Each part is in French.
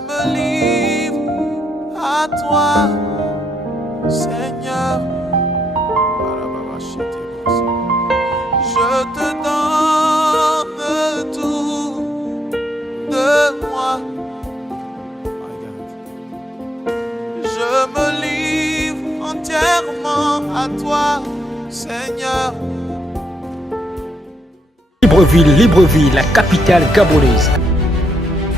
me livre à toi, Seigneur. Je te donne tout de moi. Je me livre entièrement à toi, Seigneur. Libreville, la capitale gabonaise.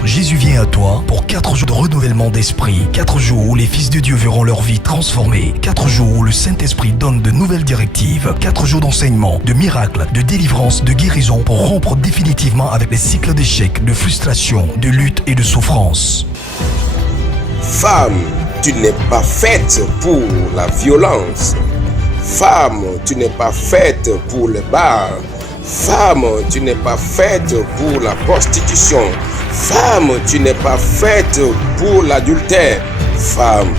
Jésus vient à toi pour 4 jours de renouvellement d'esprit, 4 jours où les fils de Dieu verront leur vie transformée, 4 jours où le Saint-Esprit donne de nouvelles directives, 4 jours d'enseignement, de miracles, de délivrance, de guérison pour rompre définitivement avec les cycles d'échecs, de frustration, de lutte et de souffrance. Femme, tu n'es pas faite pour la violence. Femme, tu n'es pas faite pour le bar. Femme, tu n'es pas faite pour la prostitution. Femme, tu n'es pas faite pour l'adultère. Femme,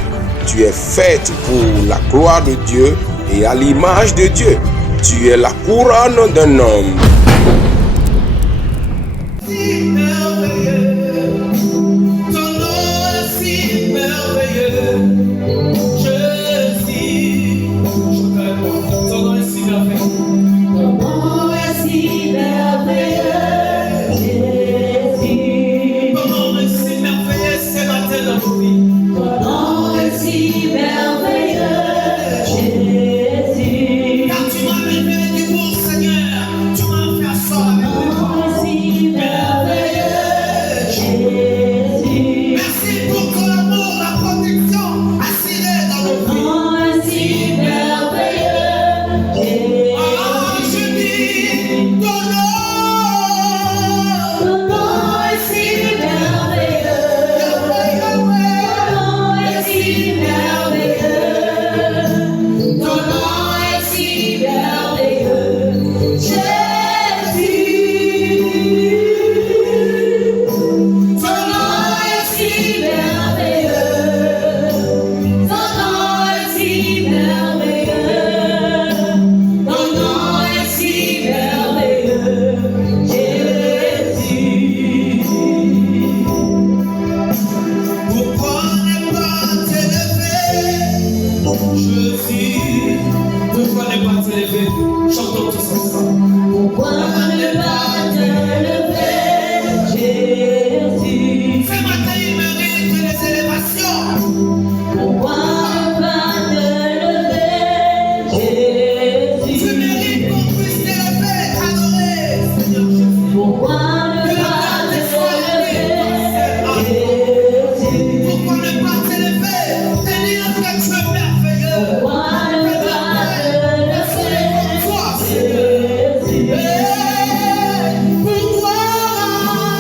tu es faite pour la gloire de Dieu et à l'image de Dieu. Tu es la couronne d'un homme. Si merveilleux, ton nom est si merveilleux. Je suis, ton nom est si merveilleux. Ton nom est si merveilleux. Ton nom est si merveilleux, c'est matin dans nos vies. Ton nom est si merveilleux, Jésus. Car tu m'as levé du bon Seigneur, tu m'as fait asseoir avec toi. Merci pour ton amour, la protection, assurée dans nos vies. Alors je dis, ton nom est si merveilleux. Ton nom est si merveilleux. Jésus. Ton nom est si merveilleux. Ton nom est si merveilleux. Ton nom est si merveilleux. Jésus. Pourquoi ne pas t'élever? Je suis. Pourquoi ne pas t'élever? Chantons tous ensemble. Pourquoi ne pas t'élever, Jésus? Ce matin, il mérite les élévations. Pourquoi ne pas t'élever, Jésus? Tu mérites qu'on puisse t'élever, t'adorer, Seigneur Jésus. Pourquoi ne pas t'élever, Jésus? Pourquoi ne pas t'élever? Te dire que tu es merveilleux. Pourquoi ne pas t'élever, Jésus?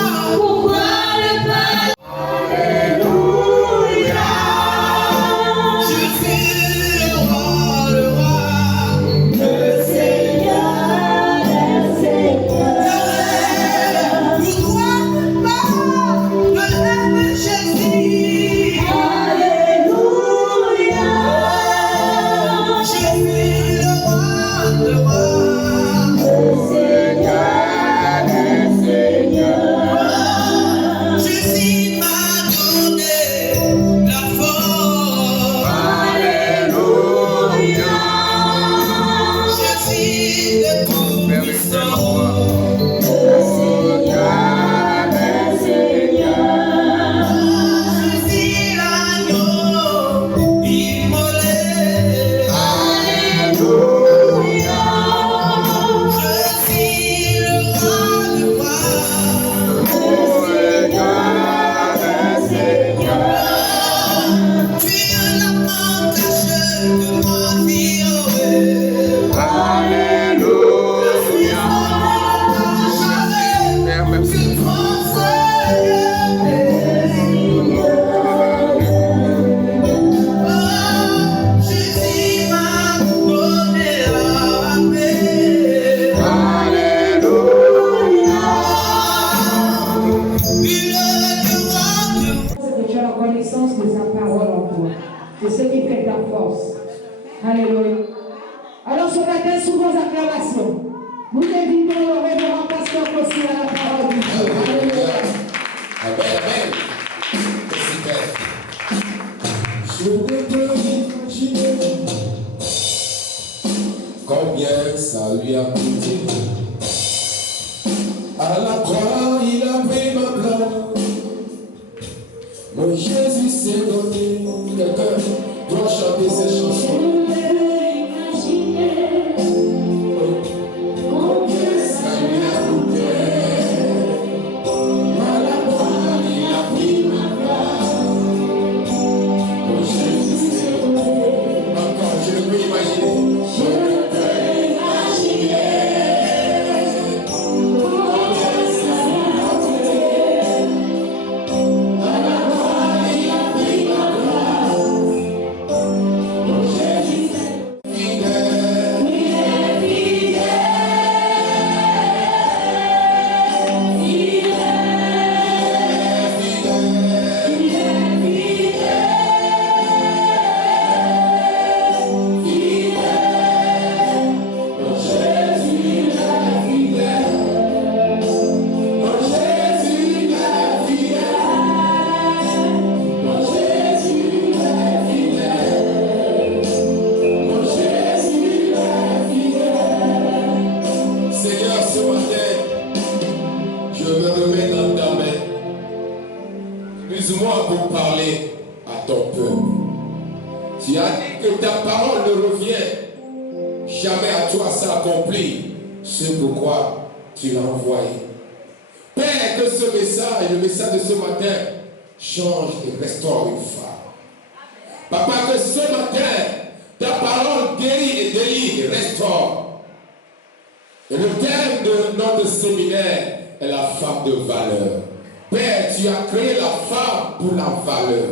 Pourquoi ne pas? Alléluia. Je suis le roi, le Seigneur, le Seigneur. Pourquoi ne pas me lever, Jésus? Alléluia. Je suis le roi, le Seigneur, Jésus m'a donné la force. Alléluia. Jésus le tout-puissant. Le Seigneur, Jésus l'agneau immolé. Alléluia. Je suis le roi du roi. Tu es la main cachée de ma vie. Alléluia. Jésus m'a donné la paix. Alléluia. C'est que tu as la connaissance de sa parole en toi. C'est ce qui fait ta force. Alléluia. Alors ce matin, sous vos acclamations, nous invitons le révérend pasteur Kossi à la parole du Dieu. Alléluia. Amen, amen. Je ne peux imaginer combien ça lui a coûté. À la croix, il a pris ma place. Mon Jésus s'est donné. Quelqu'un doit chanter ces chansons. Combien ça lui a coûté. À la croix, il a pris ma place. Mon Jésus s'est donné. Encore, je ne peux imaginer. Je ne peux imaginer. Use-moi pour parler à ton peuple. Tu as dit que ta parole ne revient jamais à toi sans accomplir ce pourquoi tu l'as envoyé. Père, que ce message, le message de ce matin, change et restaure une femme. Papa, que ce matin, ta parole guérit et délivre et restaure. Et le thème de notre séminaire est la femme de valeur. Père, tu as créé la femme pour la valeur.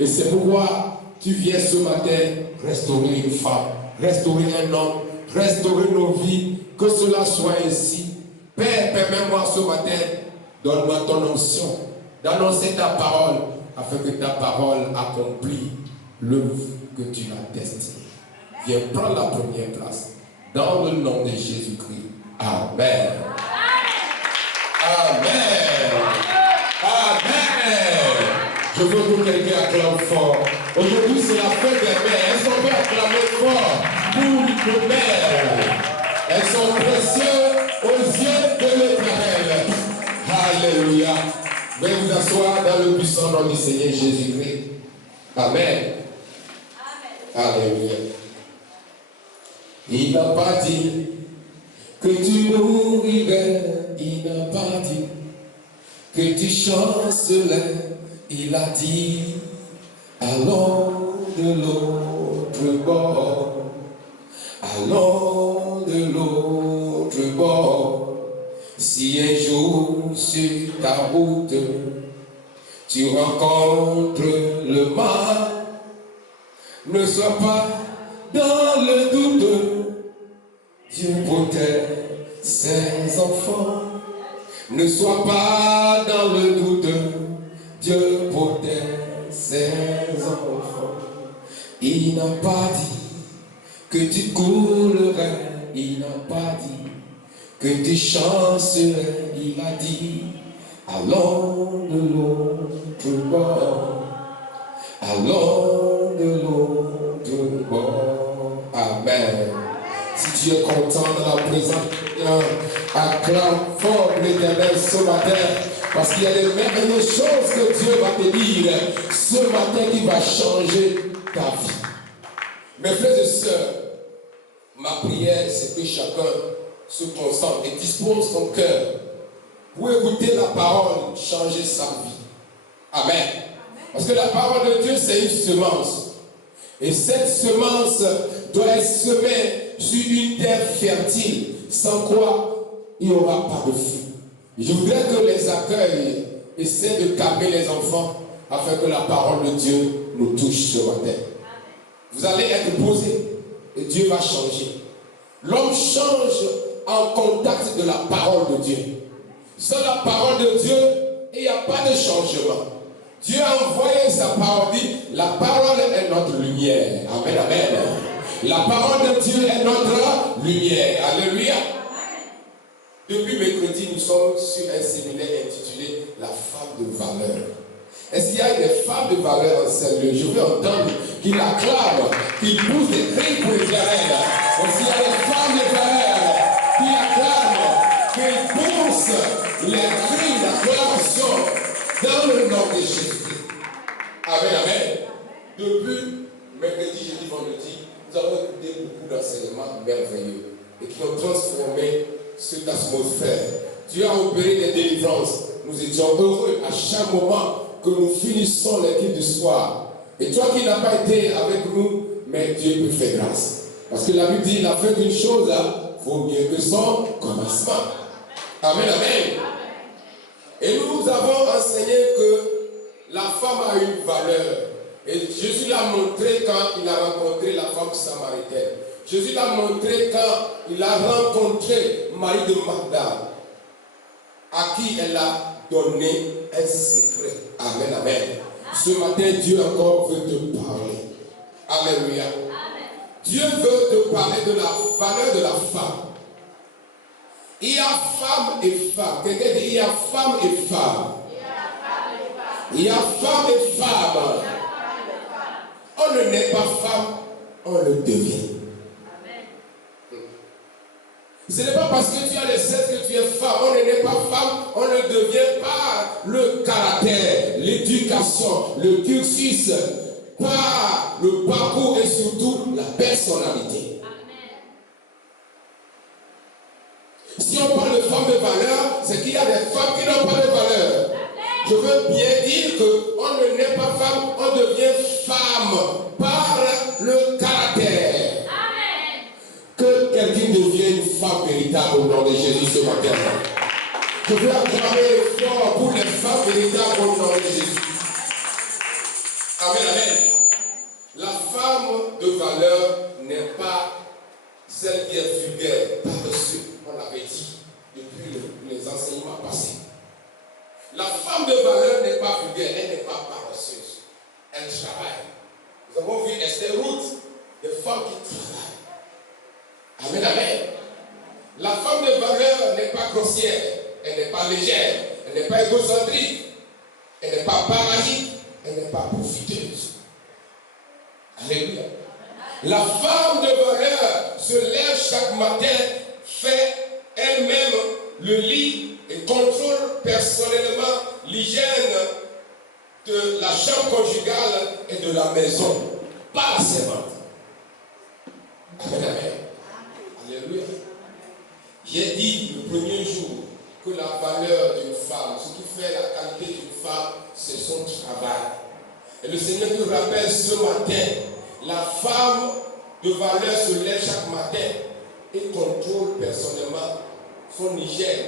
Et c'est pourquoi tu viens ce matin restaurer une femme, restaurer un homme, restaurer nos vies. Que cela soit ainsi. Père, permets-moi ce matin, donne-moi ton onction, d'annoncer ta parole, afin que ta parole accomplisse l'œuvre que tu as destinée. Viens prendre la première place. Dans le nom de Jésus-Christ. Amen. Amen. Amen. Je veux que quelqu'un acclame fort. Aujourd'hui, c'est la fête des mères. Elles sont pas acclamées fort pour les mères. Elles sont précieuses aux yeux de l'Éternel. Alléluia. Veuillez vous asseoir dans le puissant nom du Seigneur Jésus-Christ. Amen. Alléluia. Il n'a pas dit que tu mourirais. Il n'a pas dit que tu chancerais. Il a dit, allons de l'autre bord. Allons de l'autre bord. Si un jour sur ta route, tu rencontres le mal, ne sois pas dans le doute. Dieu protège ses enfants. Ne sois pas dans le doute. Dieu protège ses enfants. Il n'a pas dit que tu coulerais. Il n'a pas dit que tu chancerais. Il a dit, allons de l'autre bord. Allons de l'autre bord. Amen. Si tu es content dans la présence, acclame fort l'Éternel ce matin, parce qu'il y a des merveilleuses choses que Dieu va te dire ce matin qui va changer ta vie. Mes frères et sœurs, ma prière, c'est que chacun se concentre et dispose son cœur pour écouter la parole, changer sa vie. Amen. Parce que la parole de Dieu, c'est une semence. Et cette semence doit être semée sur une terre fertile, sans quoi il n'y aura pas de fruit. Je voudrais que les accueils essaient de calmer les enfants afin que la parole de Dieu nous touche ce matin. Vous allez être posés et Dieu va changer. L'homme change en contact de la parole de Dieu. Sans la parole de Dieu, il n'y a pas de changement. Dieu a envoyé sa parole, dit, la parole est notre lumière. Amen, amen. La parole de Dieu est notre lumière. Alléluia. Depuis mercredi, nous sommes sur un séminaire intitulé La femme de valeur. Est-ce qu'il y a des femmes de valeur en ce lieu? Je veux entendre qu'ils acclament, qu'ils poussent des cris pour l'Éternel. Est-ce qu'il y a des femmes de valeur qui acclament, qu'ils poussent les cris d'acclamation dans le nom de Jésus? Amen, amen. Depuis mercredi, jeudi, vendredi, nous avons écouté beaucoup d'enseignements merveilleux et qui ont transformé cette atmosphère. Dieu a opéré des délivrances. Nous étions heureux à chaque moment que nous finissons les cultes du soir. Et toi qui n'as pas été avec nous, mais Dieu peut faire grâce. Parce que la Bible dit, la fin d'une chose vaut mieux que son commencement. Amen, amen. Et nous avons enseigné que la femme a une valeur. Et Jésus l'a montré quand il a rencontré la femme samaritaine. Jésus l'a montré quand il a rencontré Marie de Magdala, à qui elle a donné un secret. Amen, amen. Ce matin, Dieu encore veut te parler. Alléluia. Dieu veut te parler de la valeur de la femme. Il y a femme et femme. Quelqu'un dit, il y a femme et femme. Il y a femme et femme. On ne naît pas femme, on le devient. Ce n'est pas parce que tu as le sexe que tu es femme. On ne naît pas femme, on ne devient pas le caractère, l'éducation, le cursus, par le parcours et surtout la personnalité. Si on parle de femmes de valeur, c'est qu'il y a des femmes qui n'ont pas de valeur. Je veux bien dire qu'on ne naît pas femme, on devient femme par le caractère. Amen. Que quelqu'un devienne une femme véritable au nom de Jésus ce matin. Je veux acclamer fort pour les femmes véritables au nom de Jésus. Amen, amen. La femme de valeur n'est pas celle qui est vulgaire par-dessus, on l'avait dit depuis les enseignements passés. La femme de valeur n'est pas vulgaire, elle n'est pas paresseuse. Elle travaille. Nous avons vu Esther Ruth, des femmes qui travaillent. Amen, amen. La femme de valeur n'est pas grossière, elle n'est pas légère, elle n'est pas égocentrique, elle n'est pas parasite, elle n'est pas profiteuse. Alléluia. La femme de valeur se lève chaque matin, fait elle-même le lit et contrôle personnellement l'hygiène de la chambre conjugale et de la maison, pas la servante. Amen, amen. Alléluia. J'ai dit le premier jour que la valeur d'une femme, ce qui fait la qualité d'une femme, c'est son travail. Et le Seigneur nous rappelle ce matin, la femme de valeur se lève chaque matin et contrôle personnellement son hygiène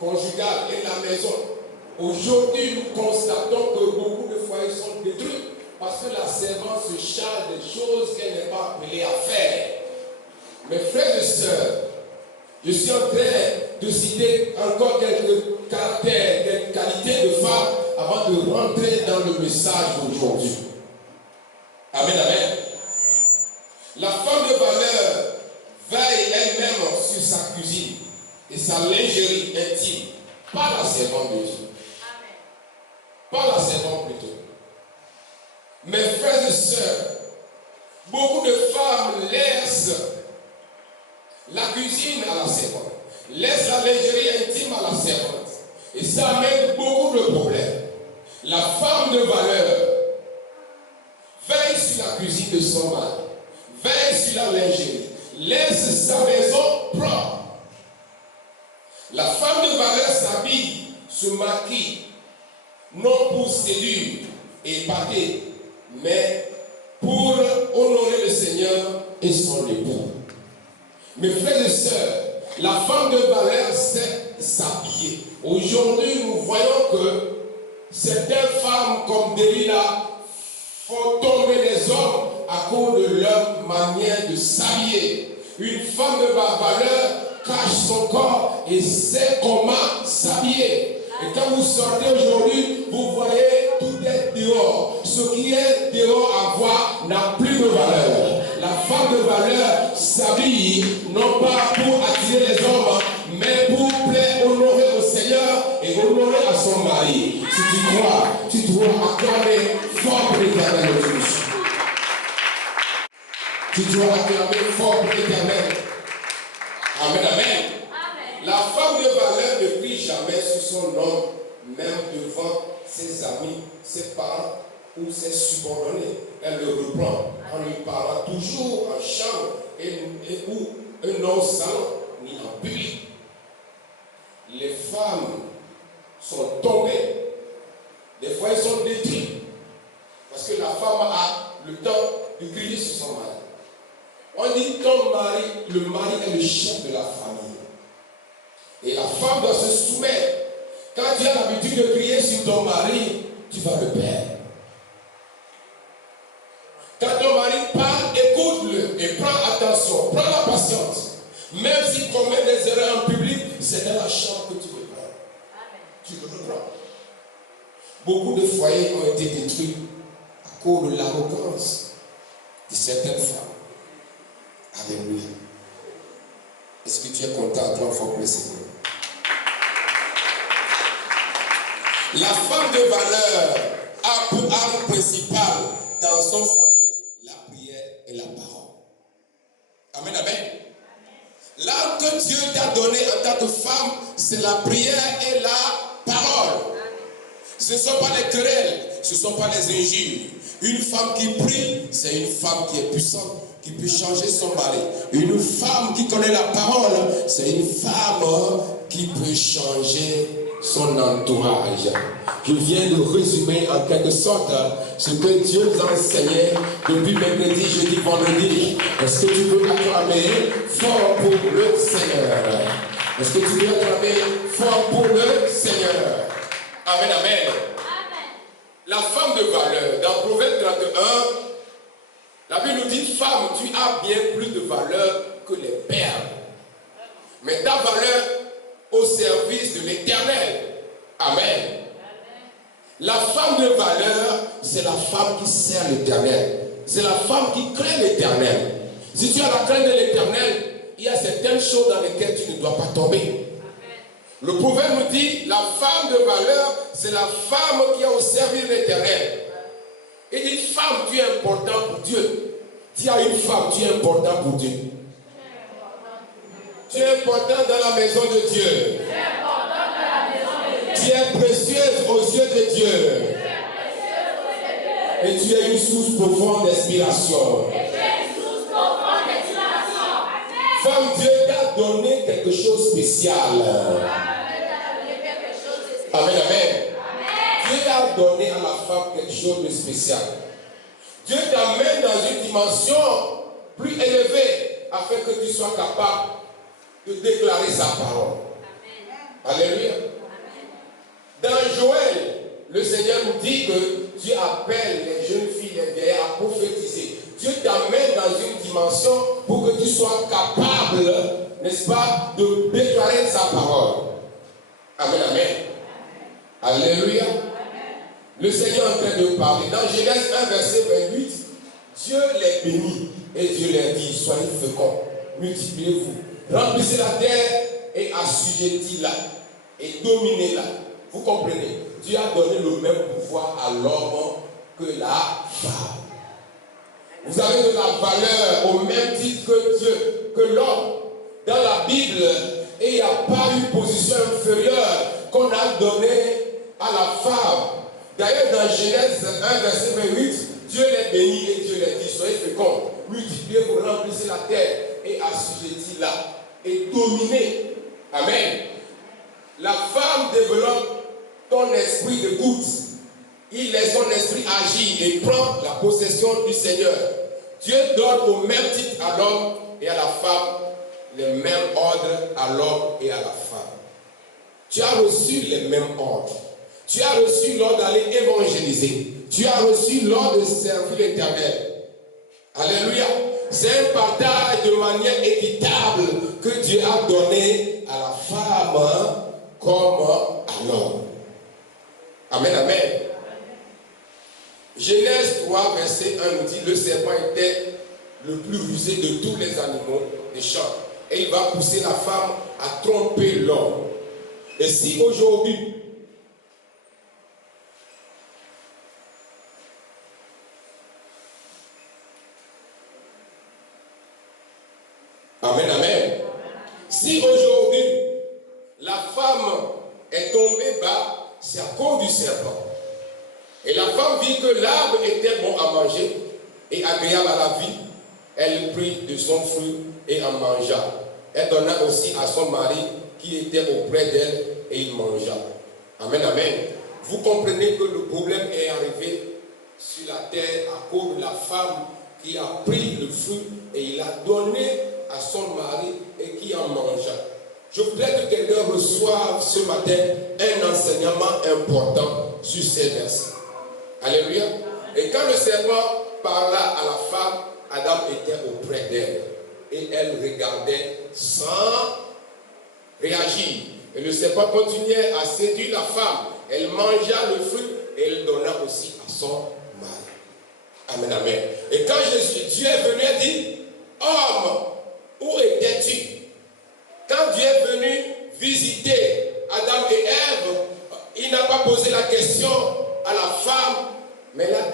conjugale et la maison. Aujourd'hui, nous constatons que beaucoup de foyers sont détruits parce que la servante se charge des choses qu'elle n'est pas appelée à faire. Mes frères et sœurs, je suis en train de citer encore quelques caractères, quelques qualités de femmes avant de rentrer dans le message d'aujourd'hui. Amen, amen. La femme de valeur veille elle-même sur sa cuisine et sa lingerie intime, pas la servante de Dieu. Pas la servante plutôt. Mes frères et sœurs, beaucoup de femmes laissent la cuisine à la servante, laissent la lingerie intime à la servante. Et ça amène beaucoup de problèmes. La femme de valeur veille sur la cuisine de son mari, veille sur la lingerie, laisse sa maison propre. La femme de valeur s'habille, se maquille, non pour séduire et épater, mais pour honorer le Seigneur et son époux. Mes frères et sœurs, la femme de valeur sait s'habiller. Aujourd'hui, nous voyons que certaines femmes comme Delilah font tomber les hommes à cause de leur manière de s'habiller. Une femme de valeur cache son corps et sait comment s'habiller. Et quand vous sortez aujourd'hui, vous voyez tout est dehors. Ce qui est dehors à voir n'a plus de valeur. La femme de valeur s'habille non pas pour attirer les hommes, mais pour plaire, honorer au Seigneur et honorer à son mari. Si tu crois, tu dois acclamer fort pour l'Éternel aujourd'hui. Tu dois acclamer fort pour l'Éternel. Amen, amen. La femme de valeur ne prie jamais sur son homme, même devant ses amis, ses parents ou ses subordonnés. Elle le reprend en lui parlant toujours en chambre ou un non salon, ni en public. Les femmes sont tombées. Des fois, elles sont détruites. Parce que la femme a le temps de crier sur son mari. On dit ton mari, le mari est le chef de la famille. Et la femme doit se soumettre. Quand tu as l'habitude de crier sur ton mari, tu vas le perdre. Quand ton mari parle, écoute-le et prends attention, prends la patience. Même s'il commet des erreurs en public, c'est dans la chambre que tu le prends. Tu le reprends. Beaucoup de foyers ont été détruits à cause de l'arrogance de certaines femmes. Alléluia. Est-ce que tu es content, toi, fort pour le Seigneur? La femme de valeur a pour arme principale dans son foyer la prière et la parole. Amen, amen. L'arme que Dieu t'a donnée en tant que femme, c'est la prière et la parole. Ce ne sont pas les querelles, ce ne sont pas les injures. Une femme qui prie, c'est une femme qui est puissante, qui peut changer son mari. Une femme qui connaît la parole, c'est une femme qui peut changer son entourage. Je viens de résumer en quelque sorte ce que Dieu nous a enseigné depuis mercredi, jeudi, vendredi. Est-ce que tu peux acclamer fort pour le Seigneur? Est-ce que tu peux acclamer fort pour le Seigneur? Amen, amen. La femme de valeur, dans Proverbe 31, la Bible nous dit, femme, tu as bien plus de valeur que les perles. Mais ta valeur au service de l'Éternel. Amen. La femme de valeur, c'est la femme qui sert l'Éternel. C'est la femme qui craint l'Éternel. Si tu as la crainte de l'Éternel, il y a certaines choses dans lesquelles tu ne dois pas tomber. Le proverbe nous dit, la femme de valeur, c'est la femme qui est au service de l'Éternel. Il dit, femme, tu es important pour Dieu. Dis à une femme, tu es important pour Dieu. Tu es important dans la maison de Dieu. Tu es précieuse aux yeux de Dieu. Et tu es une source profonde d'inspiration. Femme, Dieu t'a donné quelque chose de spécial. Amen, amen. Dieu t'a donné à la femme quelque chose de spécial. Dieu t'amène dans une dimension plus élevée afin que tu sois capable de déclarer sa parole. Alléluia. Dans Joël, le Seigneur nous dit que Dieu appelle les jeunes filles, les vieillards à prophétiser. Dieu t'amène dans une dimension pour que tu sois capable, n'est-ce pas, de déclarer sa parole. Amen, amen. Alléluia. Le Seigneur est en train de parler. Dans Genèse 1, verset 28, Dieu les bénit et Dieu leur dit, soyez féconds, multipliez-vous, remplissez la terre et assujettis-la et dominez-la. Vous comprenez? Dieu a donné le même pouvoir à l'homme que la femme. Vous avez de la valeur au même titre que Dieu, que l'homme. Dans la Bible, et il n'y a pas une position inférieure qu'on a donnée à la femme. D'ailleurs, dans Genèse 1, verset 28, Dieu les bénit et Dieu les dit, soyez féconds, multipliez-vous, remplissez la terre et assujettis-la et dominez. Amen. La femme développe ton esprit d'écoute. Il laisse son esprit agir et prend la possession du Seigneur. Dieu donne au même titre à l'homme et à la femme les mêmes ordres à l'homme et à la femme. Tu as reçu les mêmes ordres. Tu as reçu l'ordre d'aller évangéliser. Tu as reçu l'ordre de servir l'Éternel. Alléluia. C'est un partage de manière équitable que Dieu a donné à la femme comme à l'homme. Amen, amen. Genèse 3, verset 1 nous dit, le serpent était le plus rusé de tous les animaux des champs. Et il va pousser la femme à tromper l'homme. Et si aujourd'hui, Amen, amen. Si aujourd'hui, la femme est tombée bas, c'est à cause du serpent. Et la femme vit que l'arbre était bon à manger et agréable à la vie. Elle prit de son fruit et en mangea. Elle donna aussi à son mari qui était auprès d'elle et il mangea. Amen, amen. Vous comprenez que le problème est arrivé sur la terre à cause de la femme qui a pris le fruit et il a donné à son mari et qui en mangea. Je voudrais que quelqu'un reçoive ce matin un enseignement important sur ces versets. Alléluia. Et quand le serpent parla à la femme, Adam était auprès d'elle et elle regardait sans réagir. Et le serpent continuait à séduire la femme. Elle mangea le fruit et elle donna aussi à son mari. Amen, amen. Et quand Dieu est venu, il dit, homme, où étais-tu? Quand Dieu est venu visiter Adam et Ève, il n'a pas posé la question à la femme, mais il a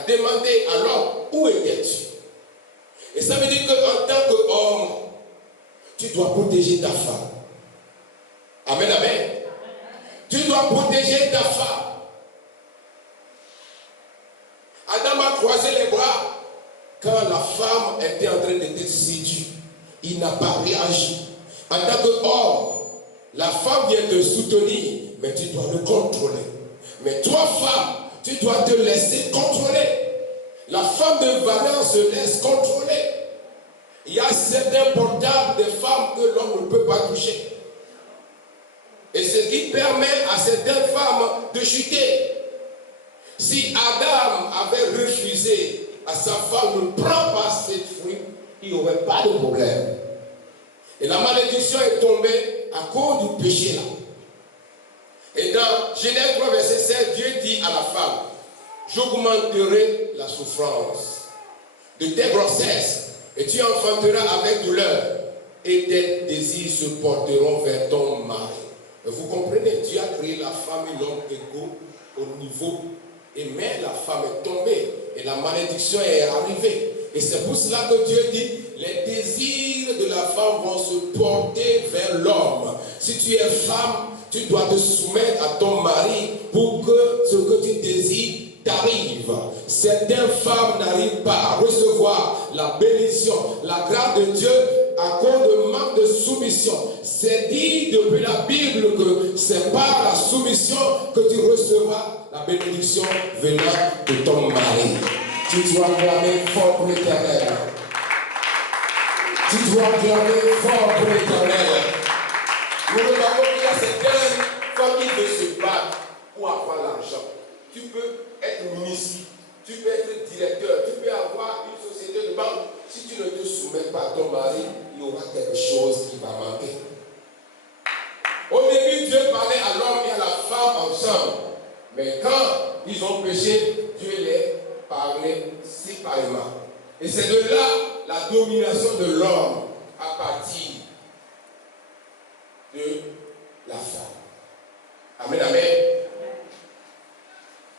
demandé à l'homme, où étais-tu? Et ça veut dire qu'en tant qu'homme, tu dois protéger ta femme. Amen, amen. Tu dois protéger ta femme. Adam a croisé les bras quand la femme était en train d'être séduite. Il n'a pas réagi. En tant qu'homme, la femme vient te soutenir, mais tu dois le contrôler. Mais toi, femme, tu dois te laisser contrôler. La femme de valeur se laisse contrôler. Il y a certains portables des femmes que l'homme ne peut pas toucher. Et ce qui permet à certaines femmes de chuter. Si Adam avait refusé à sa femme ne prends pas cette fruit, il n'y aurait pas de problème. Et la malédiction est tombée à cause du péché là. Et dans Genèse 3, verset 16, Dieu dit à la femme, j'augmenterai la souffrance de tes grossesses et tu enfanteras avec douleur et tes désirs se porteront vers ton mari. Vous comprenez, Dieu a créé la femme et l'homme égaux au niveau. Et mais la femme est tombée et la malédiction est arrivée. Et c'est pour cela que Dieu dit, les désirs de la femme vont se porter vers l'homme. Si tu es femme, tu dois te soumettre à ton mari pour que ce que tu désires t'arrive. Certaines femmes n'arrivent pas à recevoir la bénédiction, la grâce de Dieu à cause de manque de soumission. C'est dit depuis la Bible que c'est par la soumission que tu recevras la bénédiction venant de ton mari. Tu dois clamer fort pour l'Éternel. Tu dois clamer fort pour l'Éternel. Nous remarquons qu'il y a certaines femmes qui veulent se battre pour avoir l'argent. Tu peux être ministre, tu peux être directeur, tu peux avoir une société de banque. Si tu ne te soumets pas à ton mari, il y aura quelque chose qui va manquer. Au début, Dieu parlait à l'homme et à la femme ensemble. Mais quand ils ont péché, Dieu les parlait séparément. Et c'est de là la domination de l'homme à partir de la femme. Amen, amen.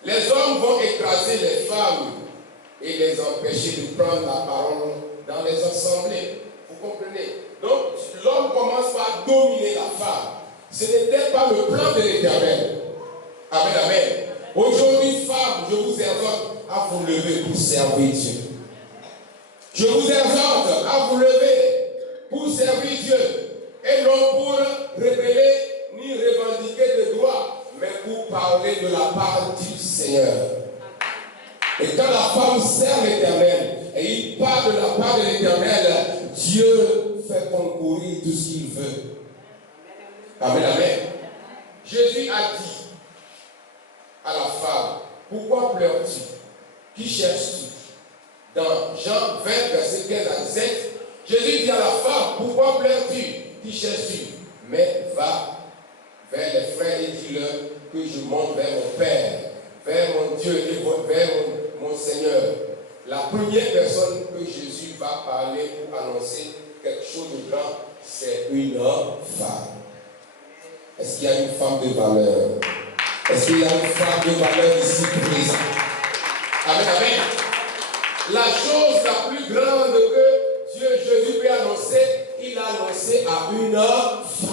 Les hommes vont écraser les femmes et les empêcher de prendre la parole dans les assemblées. Vous comprenez? Donc, l'homme commence par dominer la femme. Ce n'était pas le plan de l'Éternel. Amen, amen. Aujourd'hui, femmes, je vous exhorte à vous lever pour servir Dieu. Je vous exhorte à vous lever pour servir Dieu. Et non pour révéler ni revendiquer de droits, mais pour parler de la part du Seigneur. Et quand la femme sert l'Éternel, et il parle de la part de l'Éternel, Dieu fait concourir tout ce qu'il veut. Amen, amen. Jésus a dit à la femme, pourquoi pleures-tu? Qui cherches-tu? Dans Jean 20, verset 15 à 17, Jésus dit à la femme, pourquoi pleures-tu? Qui cherches-tu? Mais va vers les frères et dis-leur que je monte vers mon Père, vers mon Dieu et vers mon Seigneur. La première personne que Jésus va parler pour annoncer quelque chose de grand, c'est une femme. Est-ce qu'il y a une femme de valeur? Est-ce qu'il y a une femme de valeur ici présente? Amen, amen. La chose la plus grande que Dieu, Jésus peut annoncer, il a annoncé à une femme.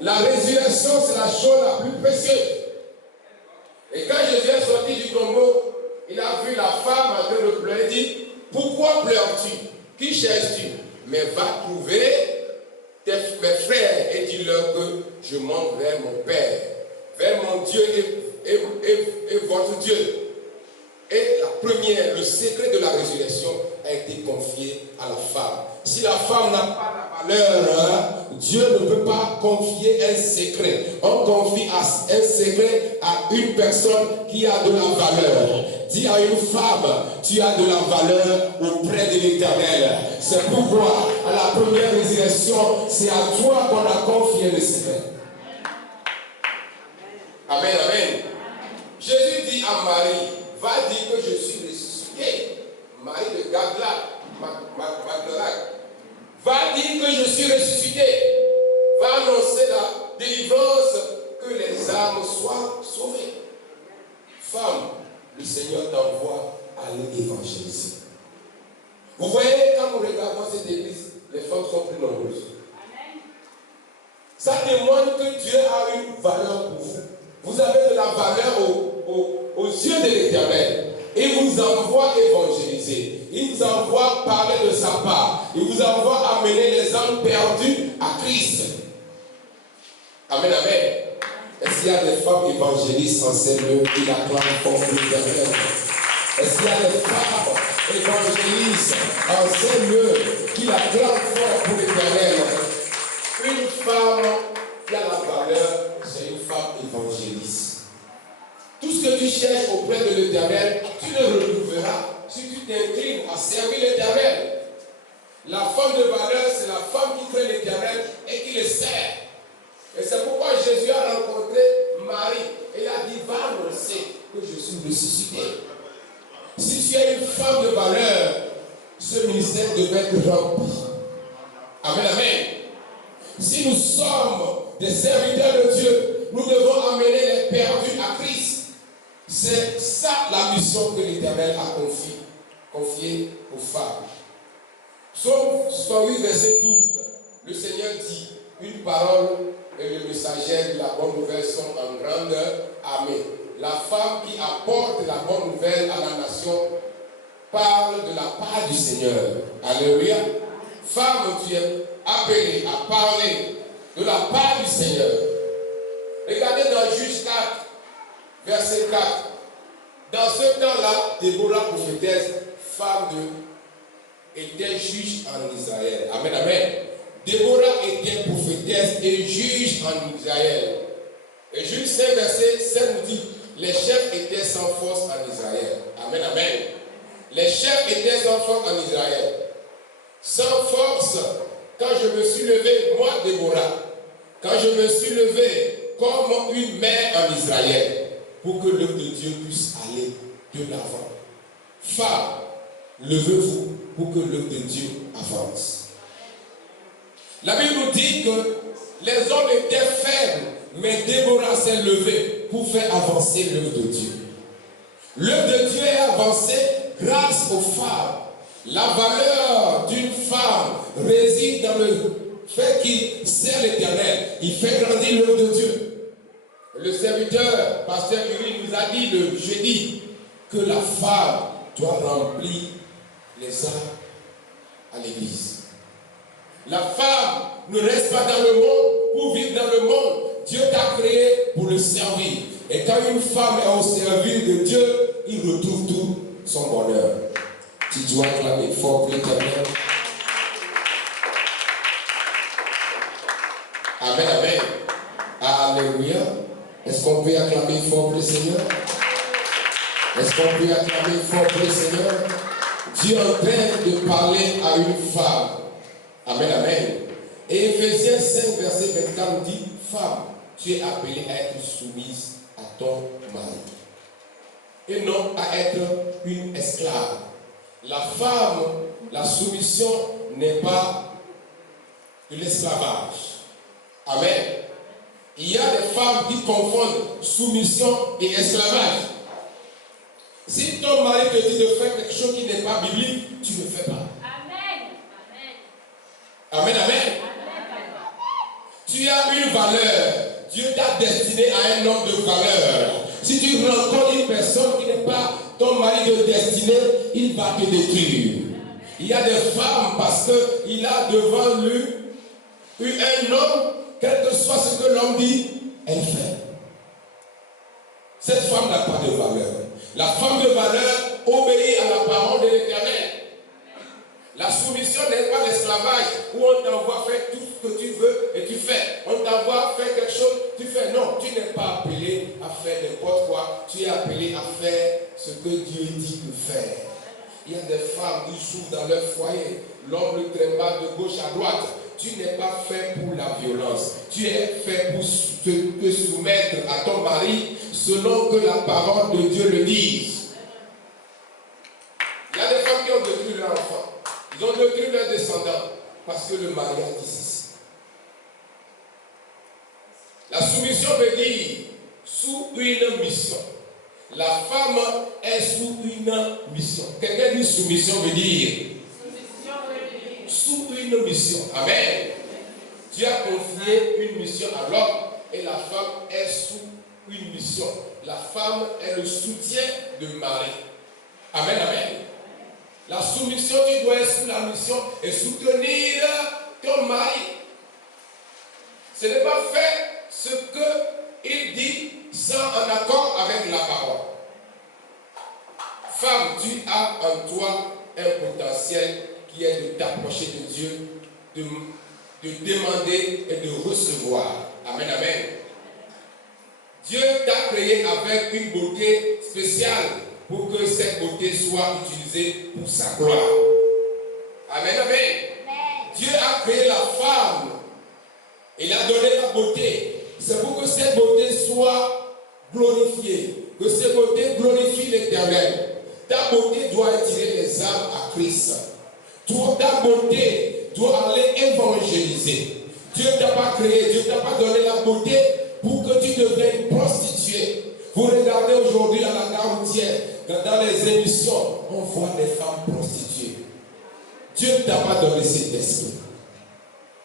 La résurrection, c'est la chose la plus précieuse. Et quand Jésus est sorti du tombeau, il a vu la femme en train de pleurer. Il dit, pourquoi pleures-tu? Qui cherches-tu? Mais va trouver mes frères et dis-leur que je monte vers mon Père, vers mon Dieu et votre Dieu. Et la première, le secret de la résurrection a été confié à la femme. Si la femme n'a pas la valeur, Dieu ne peut pas confier un secret. On confie un secret à une personne qui a de la valeur. Dis à une femme, tu as de la valeur auprès de l'Éternel. C'est pourquoi, à la première résurrection, c'est à toi qu'on a confié le secret. Amen, amen. Jésus dit à Marie, va dire que je suis ressuscité. Marie de Magdala. Va dire que je suis ressuscité. Va annoncer la délivrance, que les âmes soient sauvées. Femme, le Seigneur t'envoie à aller évangéliser. Vous voyez, quand nous regardons cette église, les femmes sont plus nombreuses. Ça témoigne que Dieu a une valeur pour vous. Vous avez de la valeur aux yeux de l'Éternel. Il vous envoie évangéliser. Il vous envoie parler de sa part. Il vous envoie amener les âmes perdues à Christ. Amen, amen. Est-ce qu'il y a des femmes évangélistes en ces lieux qui acclament fort pour l'Éternel? Est-ce qu'il y a des femmes évangélistes en ces lieux qui acclament fort pour l'Éternel? Une femme qui a la valeur, c'est une femme évangéliste. Tout ce que tu cherches auprès de l'Éternel, tu le retrouveras si tu t'inclines à servir l'Éternel. La femme de valeur, c'est la femme qui crée l'Éternel et qui le sert. Et c'est pourquoi Jésus a rencontré Marie et il a dit, va annoncer que je suis ressuscité. Si tu es une femme de valeur, ce ministère devait être rempli. Amen, amen. Si nous sommes des serviteurs de Dieu, nous devons amener les perdus à Christ. C'est ça la mission que l'Éternel a confiée aux femmes. Psaume 108, verset 12, le Seigneur dit, une parole et le messager de la bonne nouvelle sont en grande armée. La femme qui apporte la bonne nouvelle à la nation parle de la part du Seigneur. Alléluia. Femme, tu es appelée à parler de la part du Seigneur. Regardez dans Juge 4, verset 4. Dans ce temps-là, Déborah prophétesse, femme était juge en Israël. Amen, amen. Déborah était prophétesse et juge en Israël. Et Juge 5, verset 7 nous dit, les chefs étaient sans force en Israël. Amen, amen. Les chefs étaient sans force en Israël. Sans force, quand je me suis levé, moi Déborah, quand je me suis levé comme une mère en Israël, pour que l'œuvre de Dieu puisse aller de l'avant. Femmes, levez-vous pour que l'œuvre de Dieu avance. La Bible nous dit que les hommes étaient faibles, mais Déborah s'est levée pour faire avancer l'œuvre de Dieu. L'œuvre de Dieu est avancée grâce aux femmes. La valeur d'une femme réside dans le fait qu'il sert l'Éternel. Il fait grandir l'œuvre de Dieu. Le serviteur, pasteur Uri, nous a dit le jeudi que la femme doit remplir les âmes à l'église. La femme ne reste pas dans le monde pour vivre dans le monde. Dieu t'a créé pour le servir. Et quand une femme est au service de Dieu, il retrouve tout son bonheur. Tu dois clamer fort pour l'Éternel. Amen, amen. Alléluia. Est-ce qu'on peut acclamer fort pour le Seigneur? Est-ce qu'on peut acclamer fort pour le Seigneur? Dieu est en train de parler à une femme. Amen, amen. Et Éphésiens 5, verset 24 nous dit, femme, tu es appelée à être soumise à ton mari. Et non à être une esclave. La femme, la soumission n'est pas de l'esclavage. Amen. Il y a des femmes qui confondent soumission et esclavage. Si ton mari te dit de faire quelque chose qui n'est pas biblique, tu ne fais pas. Amen. Amen. Amen, amen. Tu as une valeur. Dieu t'a destiné à un homme de valeur. Si tu rencontres une personne qui n'est pas ton mari de destinée, il va te détruire. Il y a des femmes parce qu'il a devant lui un homme, quel que soit ce que l'homme dit, elle fait. Cette femme n'a pas de valeur. La femme de valeur obéit à la parole de l'Éternel. La soumission n'est pas l'esclavage où on t'envoie faire tout ce que tu veux et tu fais. On t'envoie faire quelque chose, tu fais. Non, tu n'es pas appelé à faire n'importe quoi. Tu es appelé à faire ce que Dieu dit de faire. Il y a des femmes qui souffrent dans leur foyer. L'homme le trimballe de gauche à droite. Tu n'es pas fait pour la violence. Tu es fait pour te soumettre à ton mari selon que la parole de Dieu le dise. Il y a des femmes qui ont détruit leur enfant. Ils ont détruit leurs descendants parce que le mari a dit ceci. La soumission veut dire sous une mission. La femme est sous une mission. Quelqu'un dit soumission veut dire sous une mission. Amen. Dieu a confié une mission à l'homme et la femme est sous une mission. La femme est le soutien de Marie. Amen, amen. La soumission, tu dois être sous la mission et soutenir ton mari. Ce n'est pas faire ce qu'il dit sans en accord avec la parole. Femme, tu as en toi un potentiel qui est de t'approcher de Dieu, de demander et de recevoir. Amen, amen. Dieu t'a créé avec une beauté spéciale pour que cette beauté soit utilisée pour sa gloire. Amen, amen. Dieu a créé la femme. Il a donné la beauté. C'est pour que cette beauté soit glorifiée. Que cette beauté glorifie l'Éternel. Ta beauté doit attirer les âmes à Christ. Ta beauté doit aller évangéliser. Dieu ne t'a pas créé, Dieu ne t'a pas donné la beauté pour que tu deviennes prostituée. Vous regardez aujourd'hui à la gare routière, dans les émissions, on voit des femmes prostituées. Dieu ne t'a pas donné cet esprit.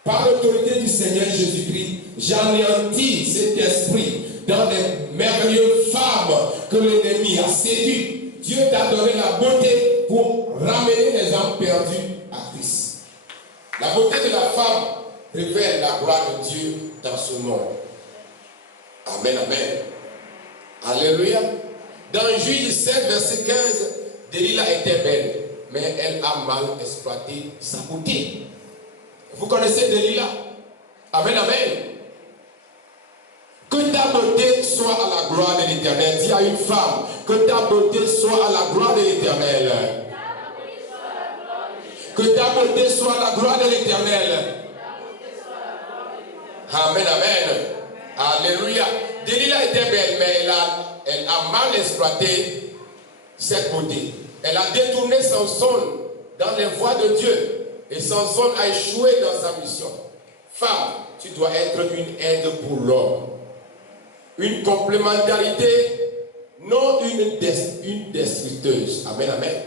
Par l'autorité du Seigneur Jésus-Christ, j'anéantis cet esprit dans les merveilleuses femmes que l'ennemi a séduites. Dieu t'a donné la beauté pour ramener les âmes perdues à Christ. La beauté de la femme révèle la gloire de Dieu dans ce monde. Amen, amen. Alléluia. Dans Juge 7, verset 15, Delilah était belle, mais elle a mal exploité sa beauté. Vous connaissez Delilah? Amen, amen. Que ta beauté soit à la gloire de l'Éternel. Dis à une femme, que ta beauté soit à la gloire de l'Éternel. Que ta beauté soit à la gloire de l'Éternel. Amen, amen. Alléluia. Delilah était belle, mais elle a mal exploité cette beauté. Elle a détourné Samson dans les voies de Dieu. Et Samson a échoué dans sa mission. Femme, tu dois être une aide pour l'homme. Une complémentarité, non une destructeuse. Amen, amen.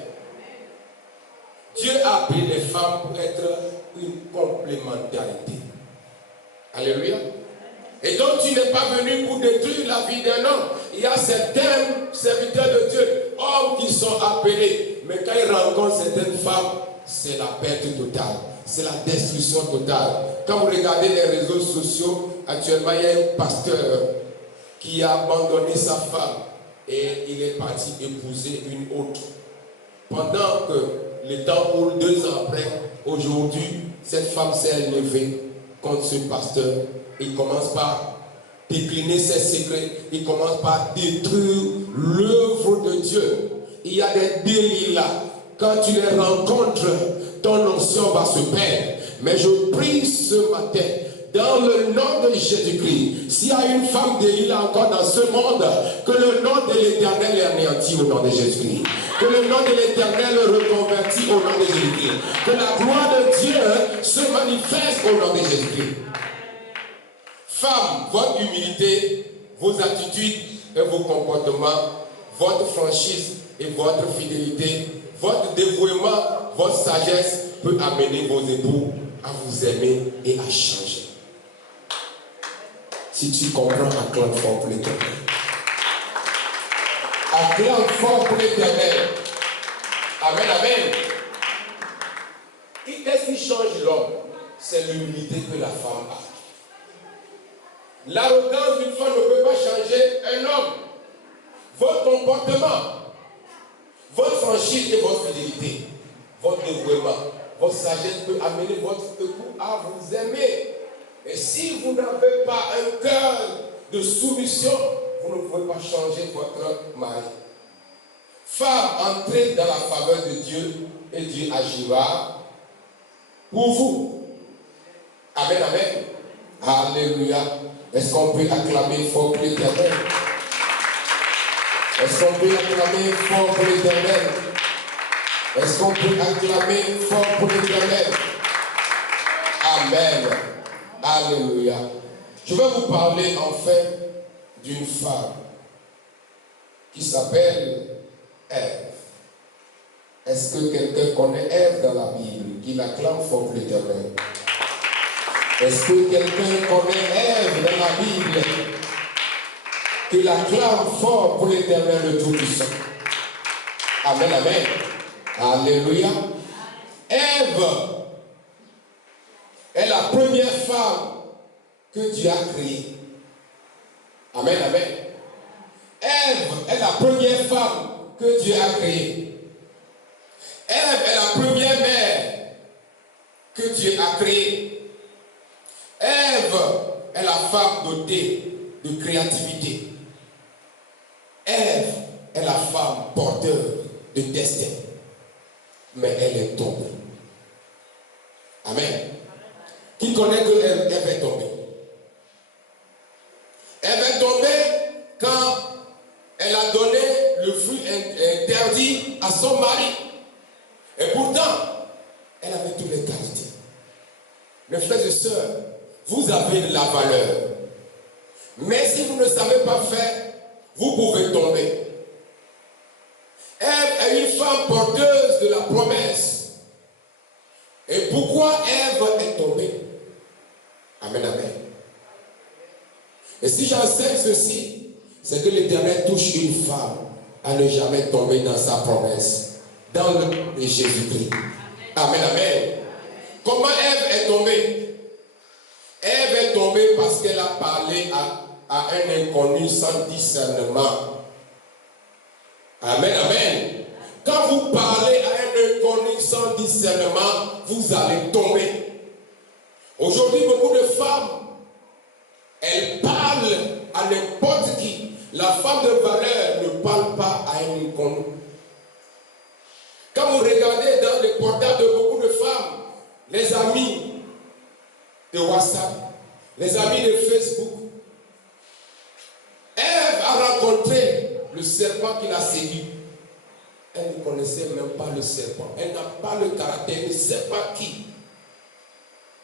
Dieu a appelé les femmes pour être une complémentarité. Alléluia. Et donc tu n'es pas venu pour détruire la vie d'un homme. Il y a certains serviteurs de Dieu, hommes qui sont appelés, mais quand ils rencontrent certaines femmes, c'est la perte totale, c'est la destruction totale. Quand vous regardez les réseaux sociaux, actuellement il y a un pasteur qui a abandonné sa femme et il est parti épouser une autre. Pendant que le temps roule 2 ans après, aujourd'hui, cette femme s'est levée contre ce pasteur. Il commence par décliner ses secrets, il commence par détruire l'œuvre de Dieu. Il y a des Delilah. Quand tu les rencontres, ton onction va se perdre. Mais je prie ce matin, dans le nom de Jésus-Christ, s'il y a une femme Delilah encore dans ce monde, que le nom de l'Éternel est anéanti au nom de Jésus-Christ. Que le nom de l'Éternel reconvertit au nom de Jésus-Christ. Que la gloire de Dieu se manifeste au nom de Jésus-Christ. Femme, votre humilité, vos attitudes et vos comportements, votre franchise et votre fidélité, votre dévouement, votre sagesse peut amener vos époux à vous aimer et à changer. Si tu comprends, acclame fort pour l'Éternel. Acclame fort pour l'Éternel. Amen, amen. Qu'est-ce qui change l'homme? C'est l'humilité que la femme a. L'arrogance d'une femme ne peut pas changer un homme. Votre comportement, votre franchise et votre fidélité, votre dévouement, votre sagesse peut amener votre époux à vous aimer. Et si vous n'avez pas un cœur de soumission, vous ne pouvez pas changer votre mari. Femme, entrez dans la faveur de Dieu et Dieu agira pour vous. Amen, amen. Alléluia. Est-ce qu'on peut acclamer fort pour l'Éternel? Est-ce qu'on peut acclamer fort pour l'Éternel? Est-ce qu'on peut acclamer fort pour l'Éternel? Amen. Alléluia. Je vais vous parler enfin d'une femme qui s'appelle Ève. Est-ce que quelqu'un connaît Ève dans la Bible? Qui l'acclame fort pour l'Éternel? Est-ce que quelqu'un connaît Ève dans la Bible? Qui l'acclame fort pour l'Éternel le Tout-Puissant? Amen, amen. Alléluia. Ève est la première femme que Dieu a créée. Amen, amen. Ève est la première femme que Dieu a créée. Ève est la première mère que Dieu a créée. Ève est la femme dotée de créativité. Ève est la femme porteuse de destin. Mais elle est tombée. Amen. Qui connaît que Ève est tombée? Ève est tombée quand elle a donné le fruit interdit à son mari. Et pourtant, elle avait toutes les qualités. Mes frères et sœurs, vous avez de la valeur. Mais si vous ne savez pas faire, vous pouvez tomber. Ève est une femme porteuse de la promesse. Et pourquoi Ève est tombée? Amen, amen. Et si j'enseigne ceci, c'est que l'Éternel touche une femme à ne jamais tomber dans sa promesse. Dans le nom de Jésus-Christ. Amen, amen. Comment Ève est tombée? Ève est tombée parce qu'elle a parlé à un inconnu sans discernement. Amen, amen. Quand vous parlez à un inconnu sans discernement, vous allez tomber. Aujourd'hui, beaucoup de femmes, elles parlent à n'importe qui. La femme de valeur ne parle pas à un inconnu. Quand vous regardez dans les portables de beaucoup de femmes, les amis de WhatsApp, les amis de Facebook, Ève a rencontré le serpent qui l'a séduit. Elle ne connaissait même pas le serpent. Elle n'a pas le caractère, elle ne sait pas qui.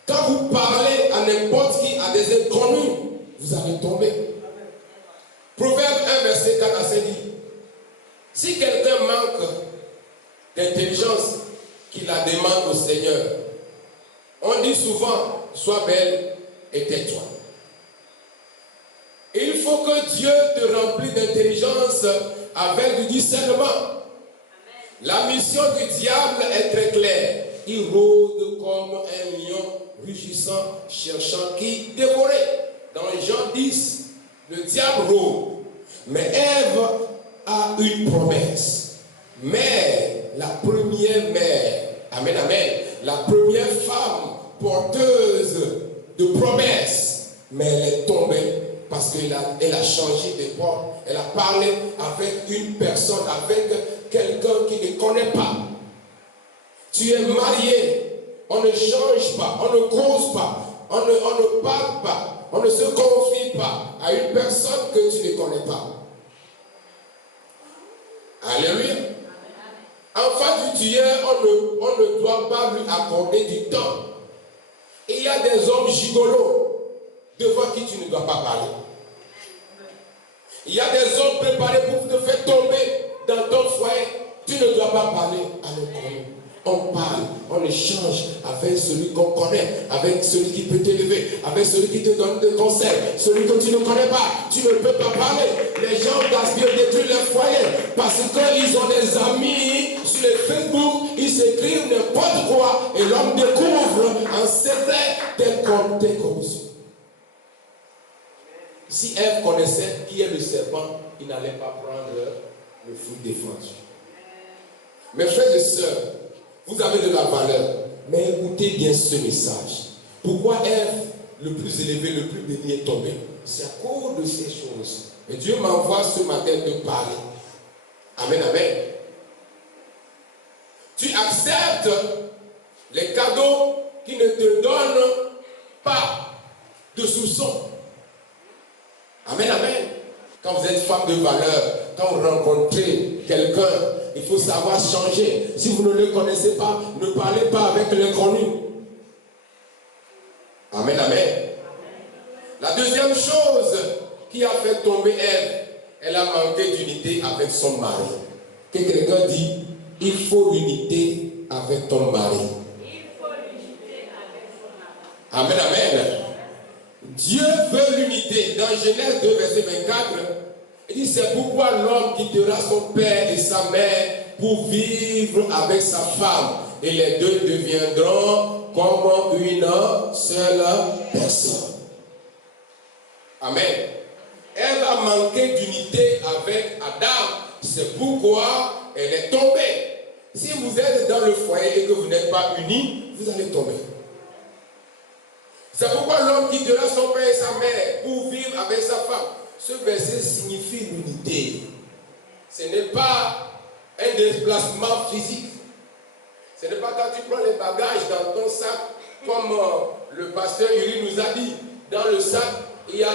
Quand vous parlez à n'importe qui, à des inconnus, vous allez tomber. Proverbe 1, verset 4 à 7 dit, si quelqu'un manque d'intelligence, qu'il la demande au Seigneur. On dit souvent, sois belle et tais-toi. Il faut que Dieu te remplisse d'intelligence avec du discernement. La mission du diable est très claire. Il rôde comme un lion rugissant, cherchant qui dévorer. Dans Jean 10, le diable rôde. Mais Ève a une promesse. Mais la première mère, amen, amen, la première femme porteuse de promesses, mais elle est tombée parce qu'elle a changé de porte. Elle a parlé avec une personne, avec quelqu'un qui ne connaît pas. Tu es marié, on ne change pas, on ne cause pas, on ne parle pas, on ne se confie pas à une personne que tu ne connais pas. Alléluia. Enfant du Dieu, on ne doit pas lui accorder du temps. Il y a des hommes gigolos devant qui tu ne dois pas parler. Il y a des hommes préparés pour te faire tomber dans ton foyer. Tu ne dois pas parler à l'inconnu. On parle on échange avec celui qu'on connaît, avec celui qui peut t'élever, avec celui qui te donne des conseils, celui que tu ne connais pas, tu ne peux pas parler. Les gens gaspillent, détruisent leur foyer parce qu'ils ont des amis sur les Facebook, ils s'écrivent n'importe quoi et l'homme découvre en secret tel commission. Si Ève connaissait qui est le serpent, il n'allait pas prendre le fruit défendu. Mes frères et sœurs, vous avez de la valeur, mais écoutez bien ce message. Pourquoi Ève, le plus élevé, le plus béni, est tombé? C'est à cause de ces choses. Et Dieu m'envoie ce matin de parler. Amen, amen. Tu acceptes les cadeaux qui ne te donnent pas de soupçon. Amen, amen. Quand vous êtes femme de valeur, quand vous rencontrez quelqu'un, il faut savoir changer. Si vous ne le connaissez pas, ne parlez pas avec l'inconnu. Amen, amen. La deuxième chose qui a fait tomber Ève, elle a manqué d'unité avec son mari. Que quelqu'un dit, il faut l'unité avec ton mari. Il faut l'unité avec son mari. Amen, amen. Dieu veut l'unité. Dans Genèse 2, verset 24, il dit, c'est pourquoi l'homme quittera son père et sa mère pour vivre avec sa femme. Et les deux deviendront comme une seule personne. Amen. Elle a manqué d'unité avec Adam. C'est pourquoi elle est tombée. Si vous êtes dans le foyer et que vous n'êtes pas unis, vous allez tomber. C'est pourquoi l'homme quittera son père et sa mère pour vivre avec sa femme. Ce verset signifie l'unité. Ce n'est pas un déplacement physique. Ce n'est pas quand tu prends les bagages dans ton sac, comme le pasteur Uri nous a dit. Dans le sac, il y a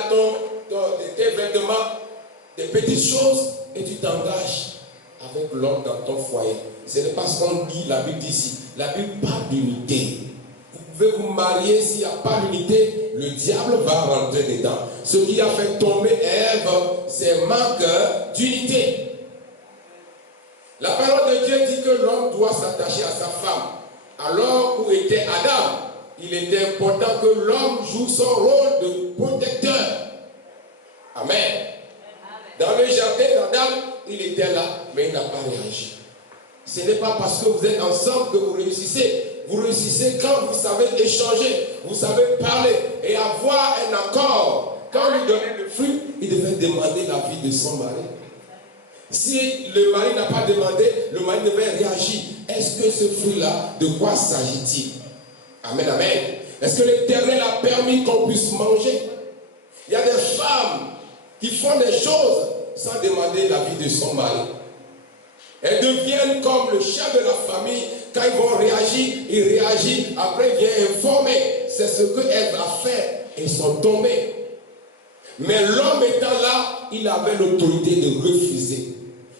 tes vêtements, des petites choses, et tu t'engages avec l'homme dans ton foyer. Ce n'est pas ce qu'on dit, la Bible dit ici. La Bible parle d'unité. Vous pouvez vous marier, s'il n'y a pas d'unité, le diable va rentrer dedans. Ce qui a fait tomber Ève, c'est manque d'unité. La parole de Dieu dit que l'homme doit s'attacher à sa femme. Alors où était Adam, il était important que l'homme joue son rôle de protecteur. Amen. Dans le jardin d'Adam, il était là, mais il n'a pas réagi. Ce n'est pas parce que vous êtes ensemble que vous réussissez. Vous réussissez quand vous savez échanger, vous savez parler et avoir un accord. Quand on lui donnait le fruit, il devait demander l'avis de son mari. Si le mari n'a pas demandé, le mari devait réagir. Est-ce que ce fruit-là, de quoi s'agit-il? Amen, amen. Est-ce que l'Éternel a permis qu'on puisse manger? Il y a des femmes qui font des choses sans demander l'avis de son mari. Elles deviennent comme le chef de la famille. Quand ils vont réagir, ils réagissent. Après, ils viennent informer. C'est ce qu'elles ont fait. Ils sont tombés. Mais l'homme étant là, il avait l'autorité de refuser.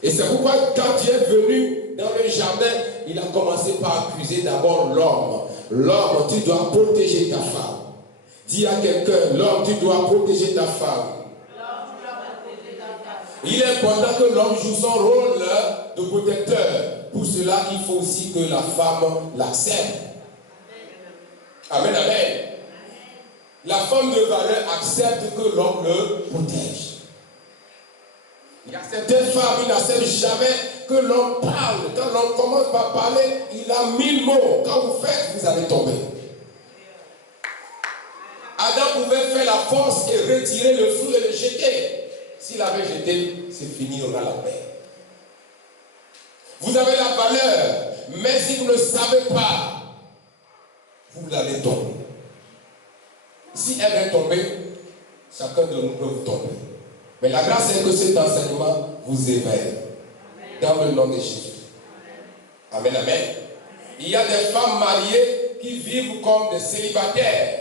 Et c'est pourquoi quand Dieu est venu dans le jardin, il a commencé par accuser d'abord l'homme. L'homme, tu dois protéger ta femme. Dis à quelqu'un, l'homme, tu dois protéger ta femme. Il est important que l'homme joue son rôle de protecteur. Pour cela, il faut aussi que la femme l'accepte. Amen, amen. La femme de valeur accepte que l'homme le protège. Il y a certaines femmes, ils n'acceptent jamais que l'homme parle. Quand l'homme commence par parler, il a 1000 mots. Quand vous faites, vous allez tomber. Adam pouvait faire la force et retirer le fruit et le jeter. S'il avait jeté, c'est fini, on a la paix. Vous avez la valeur, mais si vous ne savez pas, vous allez tomber. Si elle est tombée, chacun de nous peut vous tomber. Mais la grâce est que cet enseignement vous éveille. Dans le nom de Jésus. Amen, amen. Il y a des femmes mariées qui vivent comme des célibataires.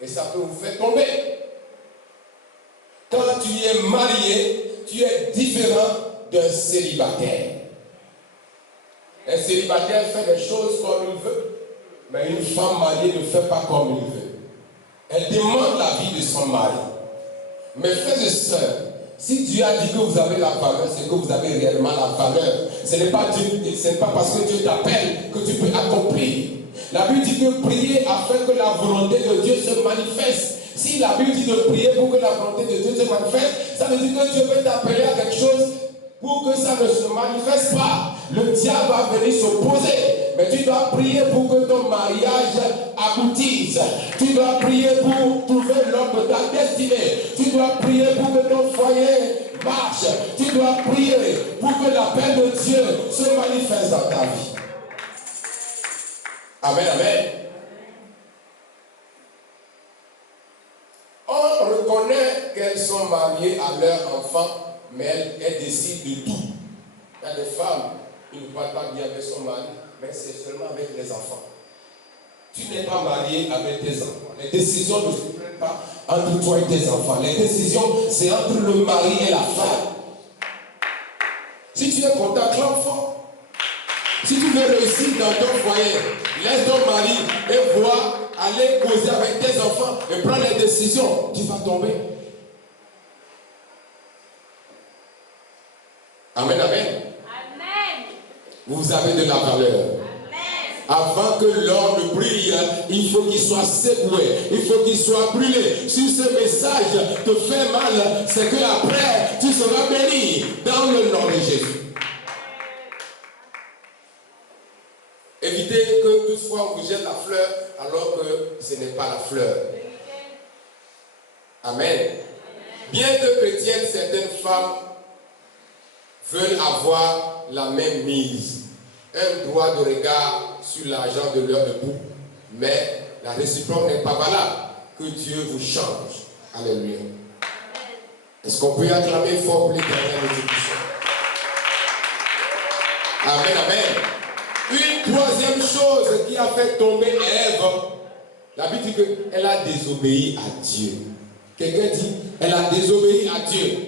Et ça peut vous faire tomber. Quand tu es marié, tu es différent d'un célibataire. Un célibataire fait des choses comme il veut, mais une femme mariée ne fait pas comme il veut. Elle demande l'avis de son mari. Mes frères et sœurs, si Dieu a dit que vous avez la valeur, c'est que vous avez réellement la valeur. Ce n'est pas parce que Dieu t'appelle que tu peux accomplir. La Bible dit que prier afin que la volonté de Dieu se manifeste. Si la Bible dit de prier pour que la volonté de Dieu se manifeste, ça veut dire que Dieu peut t'appeler à quelque chose pour que ça ne se manifeste pas. Le diable va venir s'opposer. Mais tu dois prier pour que ton mariage aboutisse. Tu dois prier pour trouver l'homme de ta destinée. Tu dois prier pour que ton foyer marche. Tu dois prier pour que l'appel de Dieu se manifeste dans ta vie. Amen, amen. On reconnaît qu'elles sont mariées à leur enfant, mais elles décident de tout. Il y a des femmes qui ne parlent pas bien avec son mari, mais c'est seulement avec les enfants. Tu n'es pas marié avec tes enfants. Les décisions ne se prennent pas entre toi et tes enfants. Les décisions, c'est entre le mari et la femme. Si tu es content, l'enfant. Si tu veux réussir dans ton foyer, laisse ton mari et vois aller causer avec tes enfants et prendre les décisions. Tu vas tomber. Amen, amen. Amen. Vous avez de la valeur. Avant que l'or ne brille, il faut qu'il soit secoué, il faut qu'il soit brûlé. Si ce message te fait mal, c'est que après tu seras béni dans le nom de Jésus. Évitez que toutefois on vous jette la fleur alors que ce n'est pas la fleur. Amen. Bien que chrétiennes, certaines femmes veulent avoir la même mise, un droit de regard sur l'argent de leur époux, mais la réciproque n'est pas valable. Que Dieu vous change. Alléluia. Est-ce qu'on peut acclamer fort pour l'Éternel de Dieu? Amen, amen. Une troisième chose qui a fait tomber Ève, la Bible dit qu'elle a désobéi à Dieu. Quelqu'un dit, elle a désobéi à Dieu.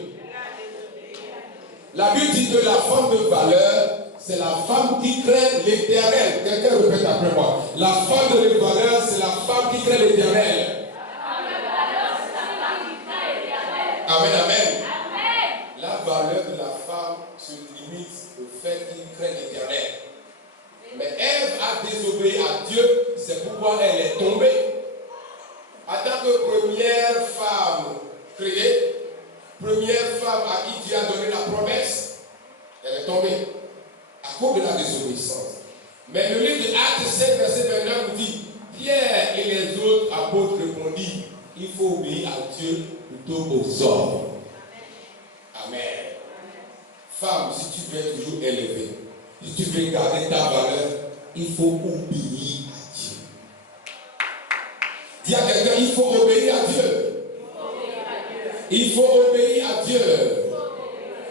La Bible dit que la femme de valeur, c'est la femme qui craint l'Éternel. Quelqu'un répète après moi. La femme de valeur, c'est la femme qui craint l'Éternel. Amen, amen. La valeur de la femme se limite au fait qu'il craint l'Éternel. Mais Ève a désobéi à Dieu, c'est pourquoi elle est tombée. En tant que première femme créée, première femme à qui Dieu a donné la promesse, elle est tombée à cause de la désobéissance. Mais le livre de Actes 7, verset 29 nous dit, Pierre et les autres apôtres répondirent, il faut obéir à Dieu plutôt aux hommes. Amen. Femme, si tu veux être toujours élevée, si tu veux garder ta valeur, il faut obéir à Dieu. Dis à quelqu'un, il faut obéir à Dieu. Il faut obéir à Dieu.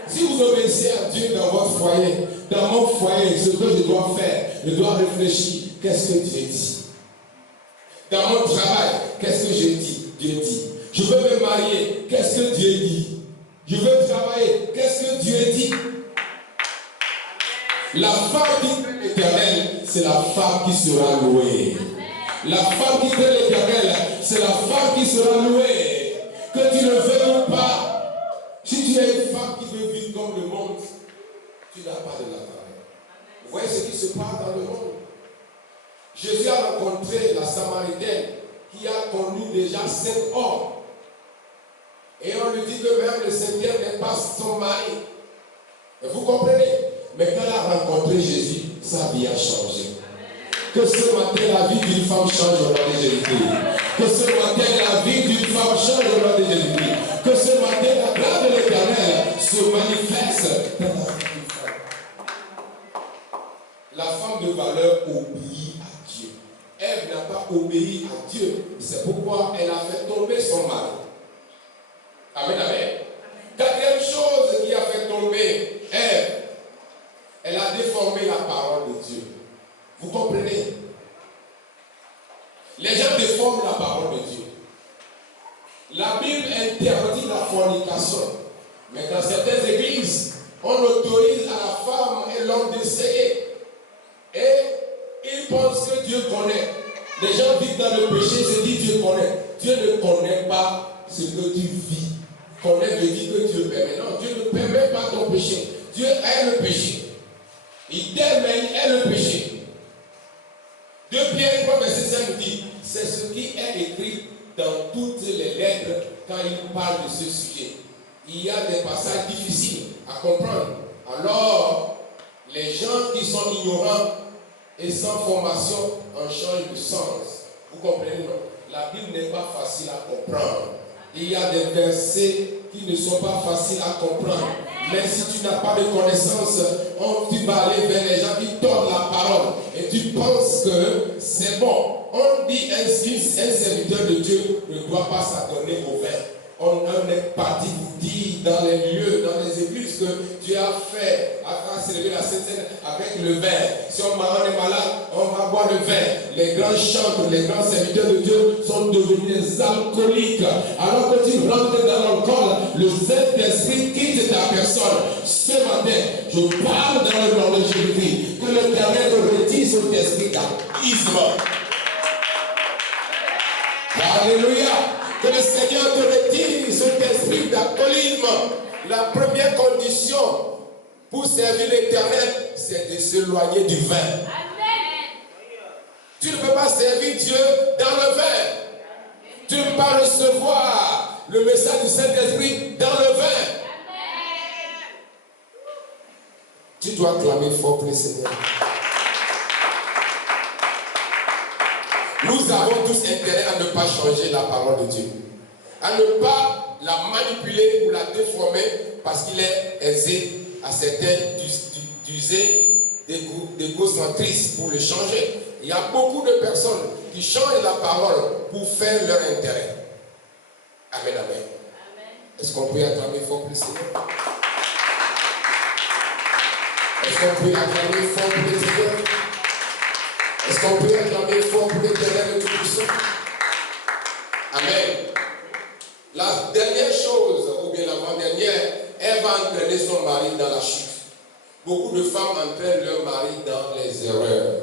Si vous obéissez à Dieu dans votre foyer, dans mon foyer, ce que je dois faire, je dois réfléchir, qu'est-ce que Dieu dit? Dans mon travail, qu'est-ce que je dis? Dieu dit. Je veux me marier, qu'est-ce que Dieu dit? Je veux travailler, qu'est-ce que Dieu dit? La femme qui craint l'Éternel, c'est la femme qui sera louée. La femme qui craint l'Éternel, c'est la femme qui sera louée. Que tu ne veux pas, si tu es une femme qui veut vivre comme le monde, tu n'as pas de la valeur. Vous voyez ce qui se passe dans le monde. Jésus a rencontré la Samaritaine qui a connu déjà 5 hommes. Et on lui dit que même le Seigneur n'est pas son mari. Et vous comprenez? Mais quand elle a rencontré Jésus, sa vie a changé. Que ce matin, la vie d'une femme change au nom de Jésus. Que ce matin, la vie d'une femme change au nom de Jésus. Que ce matin, la grâce de l'Éternel se manifeste dans la vie d'une femme. La femme de valeur obéit à Dieu. Ève n'a pas obéi à Dieu. C'est pourquoi elle a fait tomber son mari. Amen, amen. Quatrième chose qui a fait tomber Ève, elle a déformé la parole de Dieu. Vous comprenez? Les gens déforment la parole de Dieu. La Bible interdit la fornication. Mais dans certaines églises, on autorise à la femme et l'homme d'essayer. Et ils pensent que Dieu connaît. Les gens vivent dans le péché, se disent Dieu connaît. Dieu ne connaît pas ce que tu vis. Connaît veut dire que Dieu permet. Non, Dieu ne permet pas ton péché. Dieu aime le péché. Il t'aime, mais il aime le péché. 2 Pierre 3, verset 5 nous dit, c'est ce qui est écrit dans toutes les lettres quand il parle de ce sujet. Il y a des passages difficiles à comprendre. Alors, les gens qui sont ignorants et sans formation en changent de sens. Vous comprenez, non? La Bible n'est pas facile à comprendre. Il y a des versets qui ne sont pas faciles à comprendre. Mais si tu n'as pas de connaissance, tu vas aller vers les gens qui donnent la parole et tu penses que c'est bon. On dit un serviteur de Dieu ne doit pas s'adonner au vin. On est parti vous dire dans les lieux, dans les églises que Dieu a fait, à célébrer la Sainte Seine avec le vin. Si on est malade, on va boire le vin. Les grands chantres, les grands serviteurs de Dieu sont devenus des alcooliques. Alors que tu rentres dans l'alcool, le Saint-Esprit quitte ta personne. Ce matin, je parle dans le nom de Jésus-Christ. Que l'Éternel te retire son esprit d'alcoolisme. Alléluia. Que le Seigneur te retire cet esprit d'alcoolisme. La première condition pour servir l'Éternel, c'est de s'éloigner du vin. Amen. Tu ne peux pas servir Dieu dans le vin. Tu ne peux pas recevoir le message du Saint-Esprit dans le vin. Amen. Tu dois clamer fort pour le Seigneur. Nous avons tous intérêt à ne pas changer la parole de Dieu, à ne pas la manipuler ou la déformer parce qu'il est aisé à certains d'user d'égocentrisme pour le changer. Il y a beaucoup de personnes qui changent la parole pour faire leur intérêt. Amen, amen. Est-ce qu'on peut acclamer fort pour le Seigneur? Est-ce qu'on peut acclamer fort pour le Seigneur? Est-ce qu'on peut acclamer fort pour l'Éternel de Tout-Puissant? Amen. La dernière chose, ou bien l'avant-dernière, elle va entraîner son mari dans la chute. Beaucoup de femmes entraînent leur mari dans les erreurs.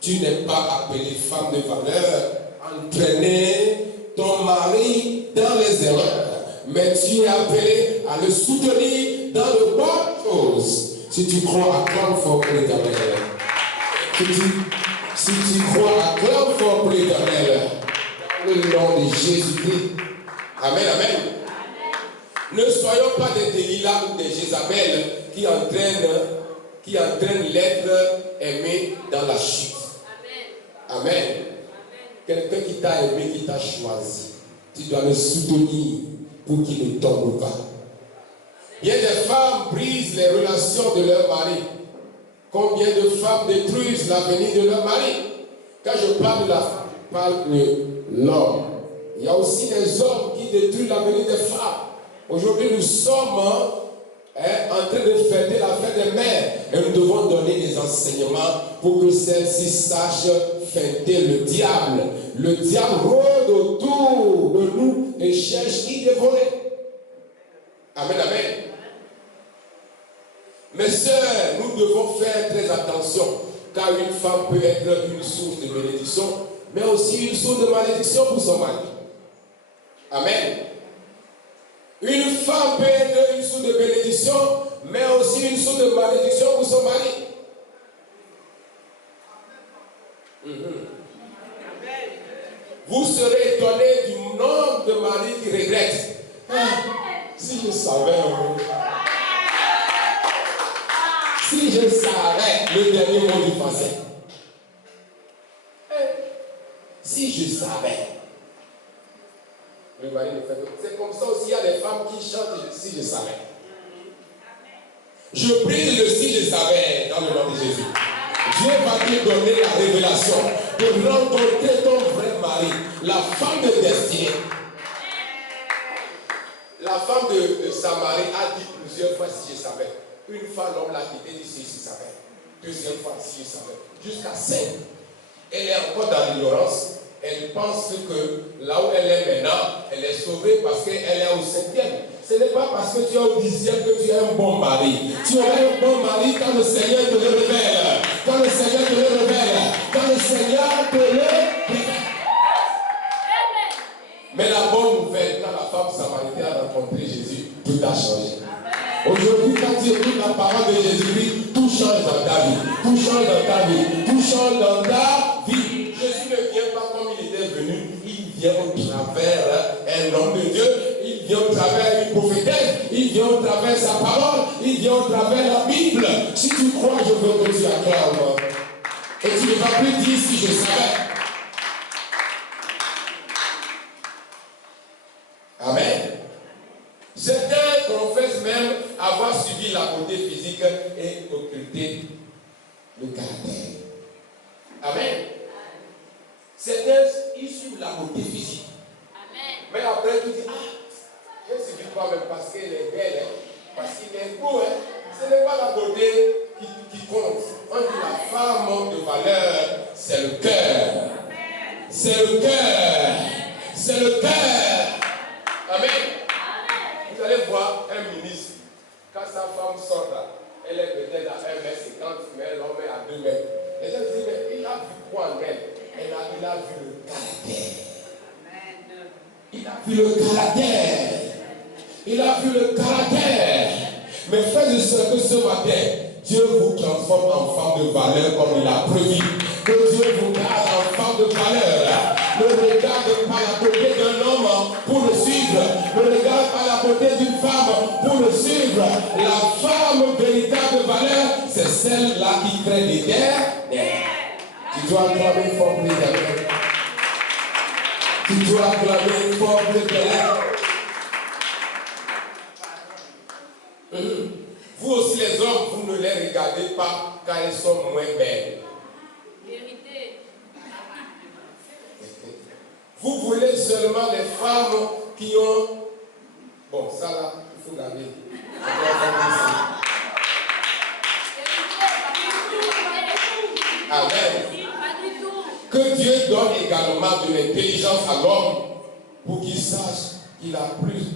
Tu n'es pas appelé femme de valeur, entraîner ton mari dans les erreurs. Mais tu es appelé à le soutenir dans de bonnes choses. Si tu crois, acclame fort pour l'Éternel. Si tu crois, acclame fort pour l'Éternel. Dans le nom de Jésus-Christ. Amen, amen. Ne soyons pas des Delilah ou des Jézabel qui entraînent l'être aimé dans la chute. Amen. Amen. Quelqu'un qui t'a aimé, qui t'a choisi, tu dois le soutenir pour qu'il ne tombe pas. Bien des femmes brisent les relations de leur mari. Combien de femmes détruisent l'avenir de leur mari? Quand je parle de la femme, je parle de l'homme. Il y a aussi des hommes qui détruisent l'avenir des femmes. Aujourd'hui, nous sommes en train de fêter la fête des mères. Et nous devons donner des enseignements pour que celles-ci sachent fêter le diable. Le diable rôde autour de nous et cherche qui dévorer. Amen, amen. Mes sœurs, nous devons faire très attention, car une femme peut être une source de bénédiction, mais aussi une source de malédiction pour son mari. Amen. Une femme peut être une source de bénédiction, mais aussi une source de malédiction pour son mari. Vous serez étonné du nombre de maris qui regrettent. Si je savais, si je savais le dernier mot du français. Si je savais. Le mari me fait. C'est comme ça aussi, il y a des femmes qui chantent si je savais. Je prie le si je savais dans le nom de Jésus. Dieu va te donner la révélation de rencontrer ton vrai mari, la femme de destinée. La femme de Samarie a dit plusieurs fois si je savais. Une fois l'homme l'a quitté, dit si je savais. Deuxième fois si je savais. Jusqu'à 5. Elle est encore dans l'ignorance. Elle pense que là où elle est maintenant, elle est sauvée parce qu'elle est au 5e. Ce n'est pas parce que tu es au 10e que tu es un bon mari. Tu es un bon mari quand le Seigneur te le révèle. Quand le Seigneur te le révèle. Quand le Seigneur te le révèle. Mais la bonne nouvelle, quand la femme samaritaine a rencontré Jésus, tout a changé. Aujourd'hui, quand tu écoutes la parole de Jésus, tout change dans ta vie. Tout change dans ta vie. Tout change dans ta travers sa parole, il vient au travers la Bible. Si tu crois, je veux que tu acclames. Et tu ne vas plus dire si je savais. Amen. Certains confessent même avoir subi la beauté physique et occulté le caractère. Amen. Certains, ils suivent la beauté physique. Amen. Mais après, tu dis, je ne suis pas même parce qu'elle est belle, parce qu'il est beau. Ce n'est pas la beauté qui compte. On dit la femme de valeur, c'est le cœur. C'est le cœur. C'est le cœur. Amen. Vous allez voir un ministre, quand sa femme sort là, elle est peut-être à 1m50, mais l'homme est à 2 mètres. Les gens disent, mais il a vu quoi en elle? Il a vu le caractère. Il a vu le caractère. Il a vu le caractère. Mais frères et sœurs, que ce matin, Dieu vous transforme en femme de valeur comme il a prévu. Que Dieu vous garde en femme de valeur. Ne regarde pas la beauté d'un homme pour le suivre. Ne regarde pas la beauté d'une femme pour le suivre. La femme véritable de valeur, c'est celle-là qui crée des guerres. Tu dois acclamer fort plus d'elle. Tu dois acclamer fort plus d'elle. Vous aussi les hommes, vous ne les regardez pas car elles sont moins belles. Vérité. Vous voulez seulement les femmes qui ont... Bon, ça là, il faut garder. Amen. Que Dieu donne également de l'intelligence à l'homme pour qu'il sache qu'il a plus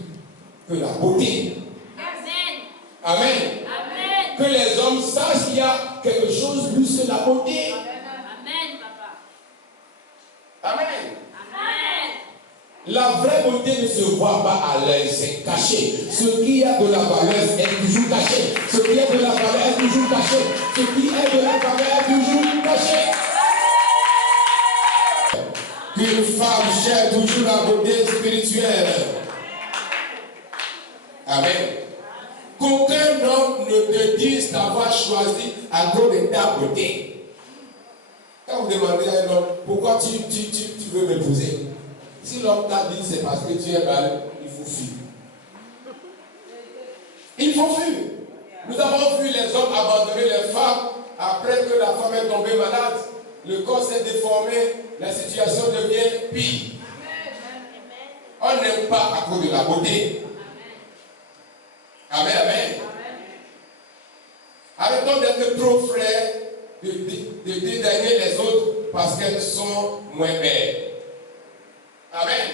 que la beauté. Amen. Amen. Que les hommes sachent qu'il y a quelque chose plus que la beauté. Amen, papa. Amen. Amen. La vraie beauté ne se voit pas à l'œil, c'est caché. Ce qui a de la valeur est toujours caché. Ce qui a de la valeur est toujours caché. Ce qui est de la valeur est toujours caché. Qu'une femme cherche toujours la beauté spirituelle. Amen. Qu'aucun homme ne te dise d'avoir choisi à cause de ta beauté. Quand vous demandez à un homme, pourquoi tu veux m'épouser? Si l'homme t'a dit c'est parce que tu es belle, il faut fuir. Il faut fuir. Nous avons vu les hommes abandonner les femmes après que la femme est tombée malade. Le corps s'est déformé, la situation devient pire. On n'aime pas à cause de la beauté. Amen, amen. Arrêtons d'être trop frères, de dédaigner les autres parce qu'elles sont moins belles. Amen.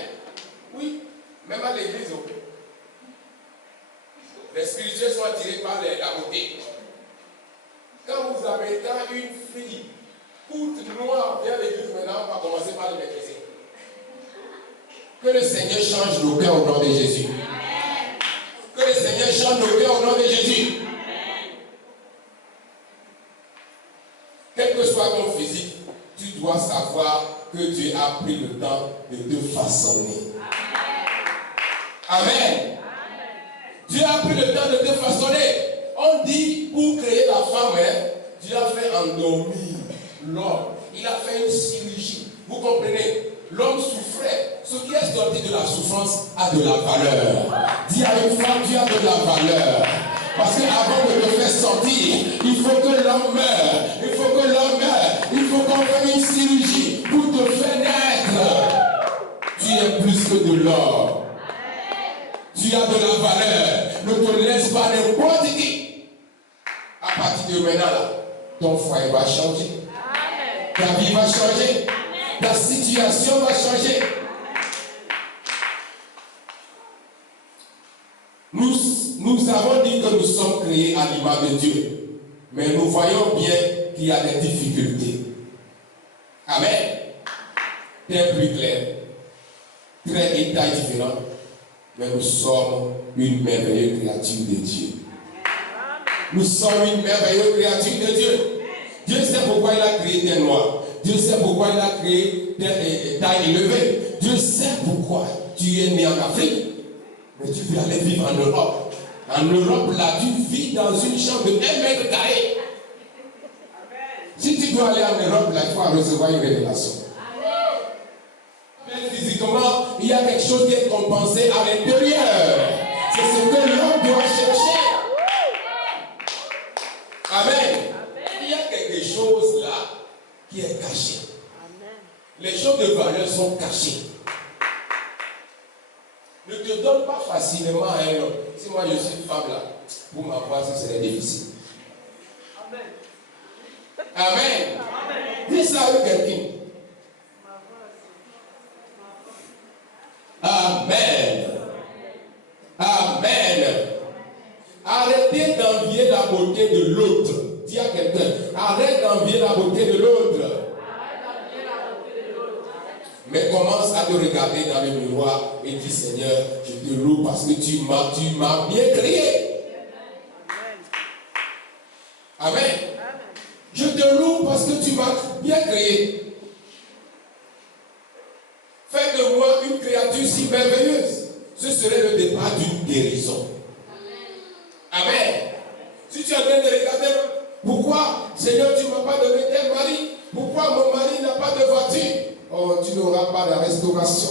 Oui, même à l'église, les spirituels sont attirés par la beauté. Quand vous avez une fille toute noire vient à l'église maintenant, on va commencer par le maîtriser. Que le Seigneur change nos cœurs au nom de Jésus. Que le Seigneur change nos cœurs au nom de Jésus. Quel que soit ton physique, tu dois savoir que Dieu a pris le temps de te façonner. Amen. Amen. Dieu a pris le temps de te façonner. On dit pour créer la femme, Dieu a fait endormir l'homme. Il a fait une chirurgie. Vous comprenez? L'homme souffrait. Ce qui est sorti de la souffrance a de la valeur. Dis à une femme, tu as de la valeur. Parce qu'avant de te faire sortir, il faut que l'homme meure. Il faut que l'homme meure. Il faut qu'on fasse une chirurgie pour te faire naître. Tu es plus que de l'or. Tu as de la valeur. Ne te laisse pas n'importe qui. À partir de maintenant, là, ton foyer va changer. Ta vie va changer. Ta situation va changer. Nous avons dit que nous sommes créés à l'image de Dieu. Mais nous voyons bien qu'il y a des difficultés. Amen. Très plus clair. Très détail différent. Mais nous sommes une merveilleuse créature de Dieu. Nous sommes une merveilleuse créature de Dieu. Dieu sait pourquoi il a créé des noirs. Dieu sait pourquoi il a créé des tailles élevées. Dieu sait pourquoi tu es né en Afrique. Mais tu peux aller vivre en Europe. En Europe, là, tu vis dans une chambre de 1 mètre carré. Si tu dois aller en Europe, là, il faut recevoir une révélation. Mais physiquement, il y a quelque chose qui est compensé à l'intérieur. C'est ce que l'homme doit chercher. Amen. Il y a quelque chose là qui est caché. Les choses de valeur sont cachées. Ne te donne pas facilement à un homme. Si moi je suis une femme là, pour m'avoir, ce serait difficile. Amen. Dis ça avec quelqu'un. Amen. Amen. Arrêtez d'envier la beauté de l'autre. Dis à quelqu'un, arrête d'envier la beauté de l'autre. Mais commence à te regarder dans le miroir et dis Seigneur, je te loue parce que tu m'as bien créé. Amen. Je te loue parce que tu m'as bien créé. Fais de moi une créature si merveilleuse. Ce serait le départ d'une guérison. Amen. Si tu es en train de regarder, pourquoi Seigneur tu ne m'as pas donné tel mari? Pourquoi mon mari n'a pas de voiture? Oh, tu n'auras pas de restauration.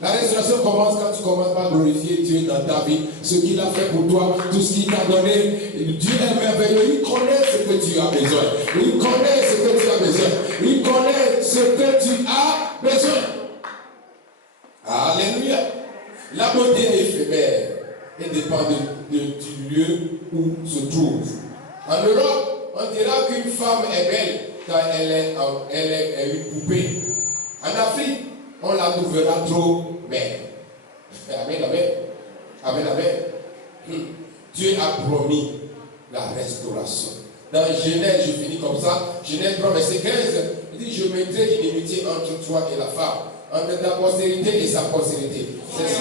La restauration commence quand tu commences par glorifier Dieu dans ta vie, ce qu'il a fait pour toi, tout ce qu'il t'a donné. Dieu est merveilleux, il connaît ce que tu as besoin. Il connaît ce que tu as besoin. Il connaît ce que tu as besoin. Alléluia. La beauté est éphémère et dépend du lieu où se trouve. En Europe, on dira qu'une femme est belle quand elle est une poupée. En Afrique, on la trouvera trop belle. Amen, amen. Amen, amen. Dieu a promis la restauration. Dans Genèse, je finis comme ça. Genèse 3, verset 15. Il dit, je mettrai inimitié entre toi et la femme, entre ta postérité et sa postérité. C'est ça.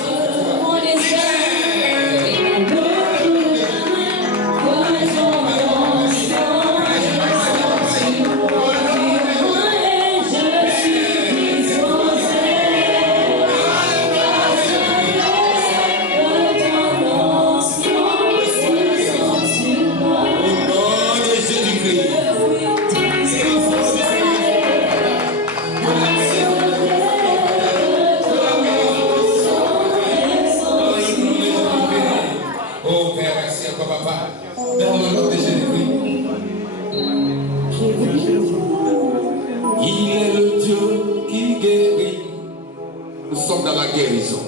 Dans la guérison.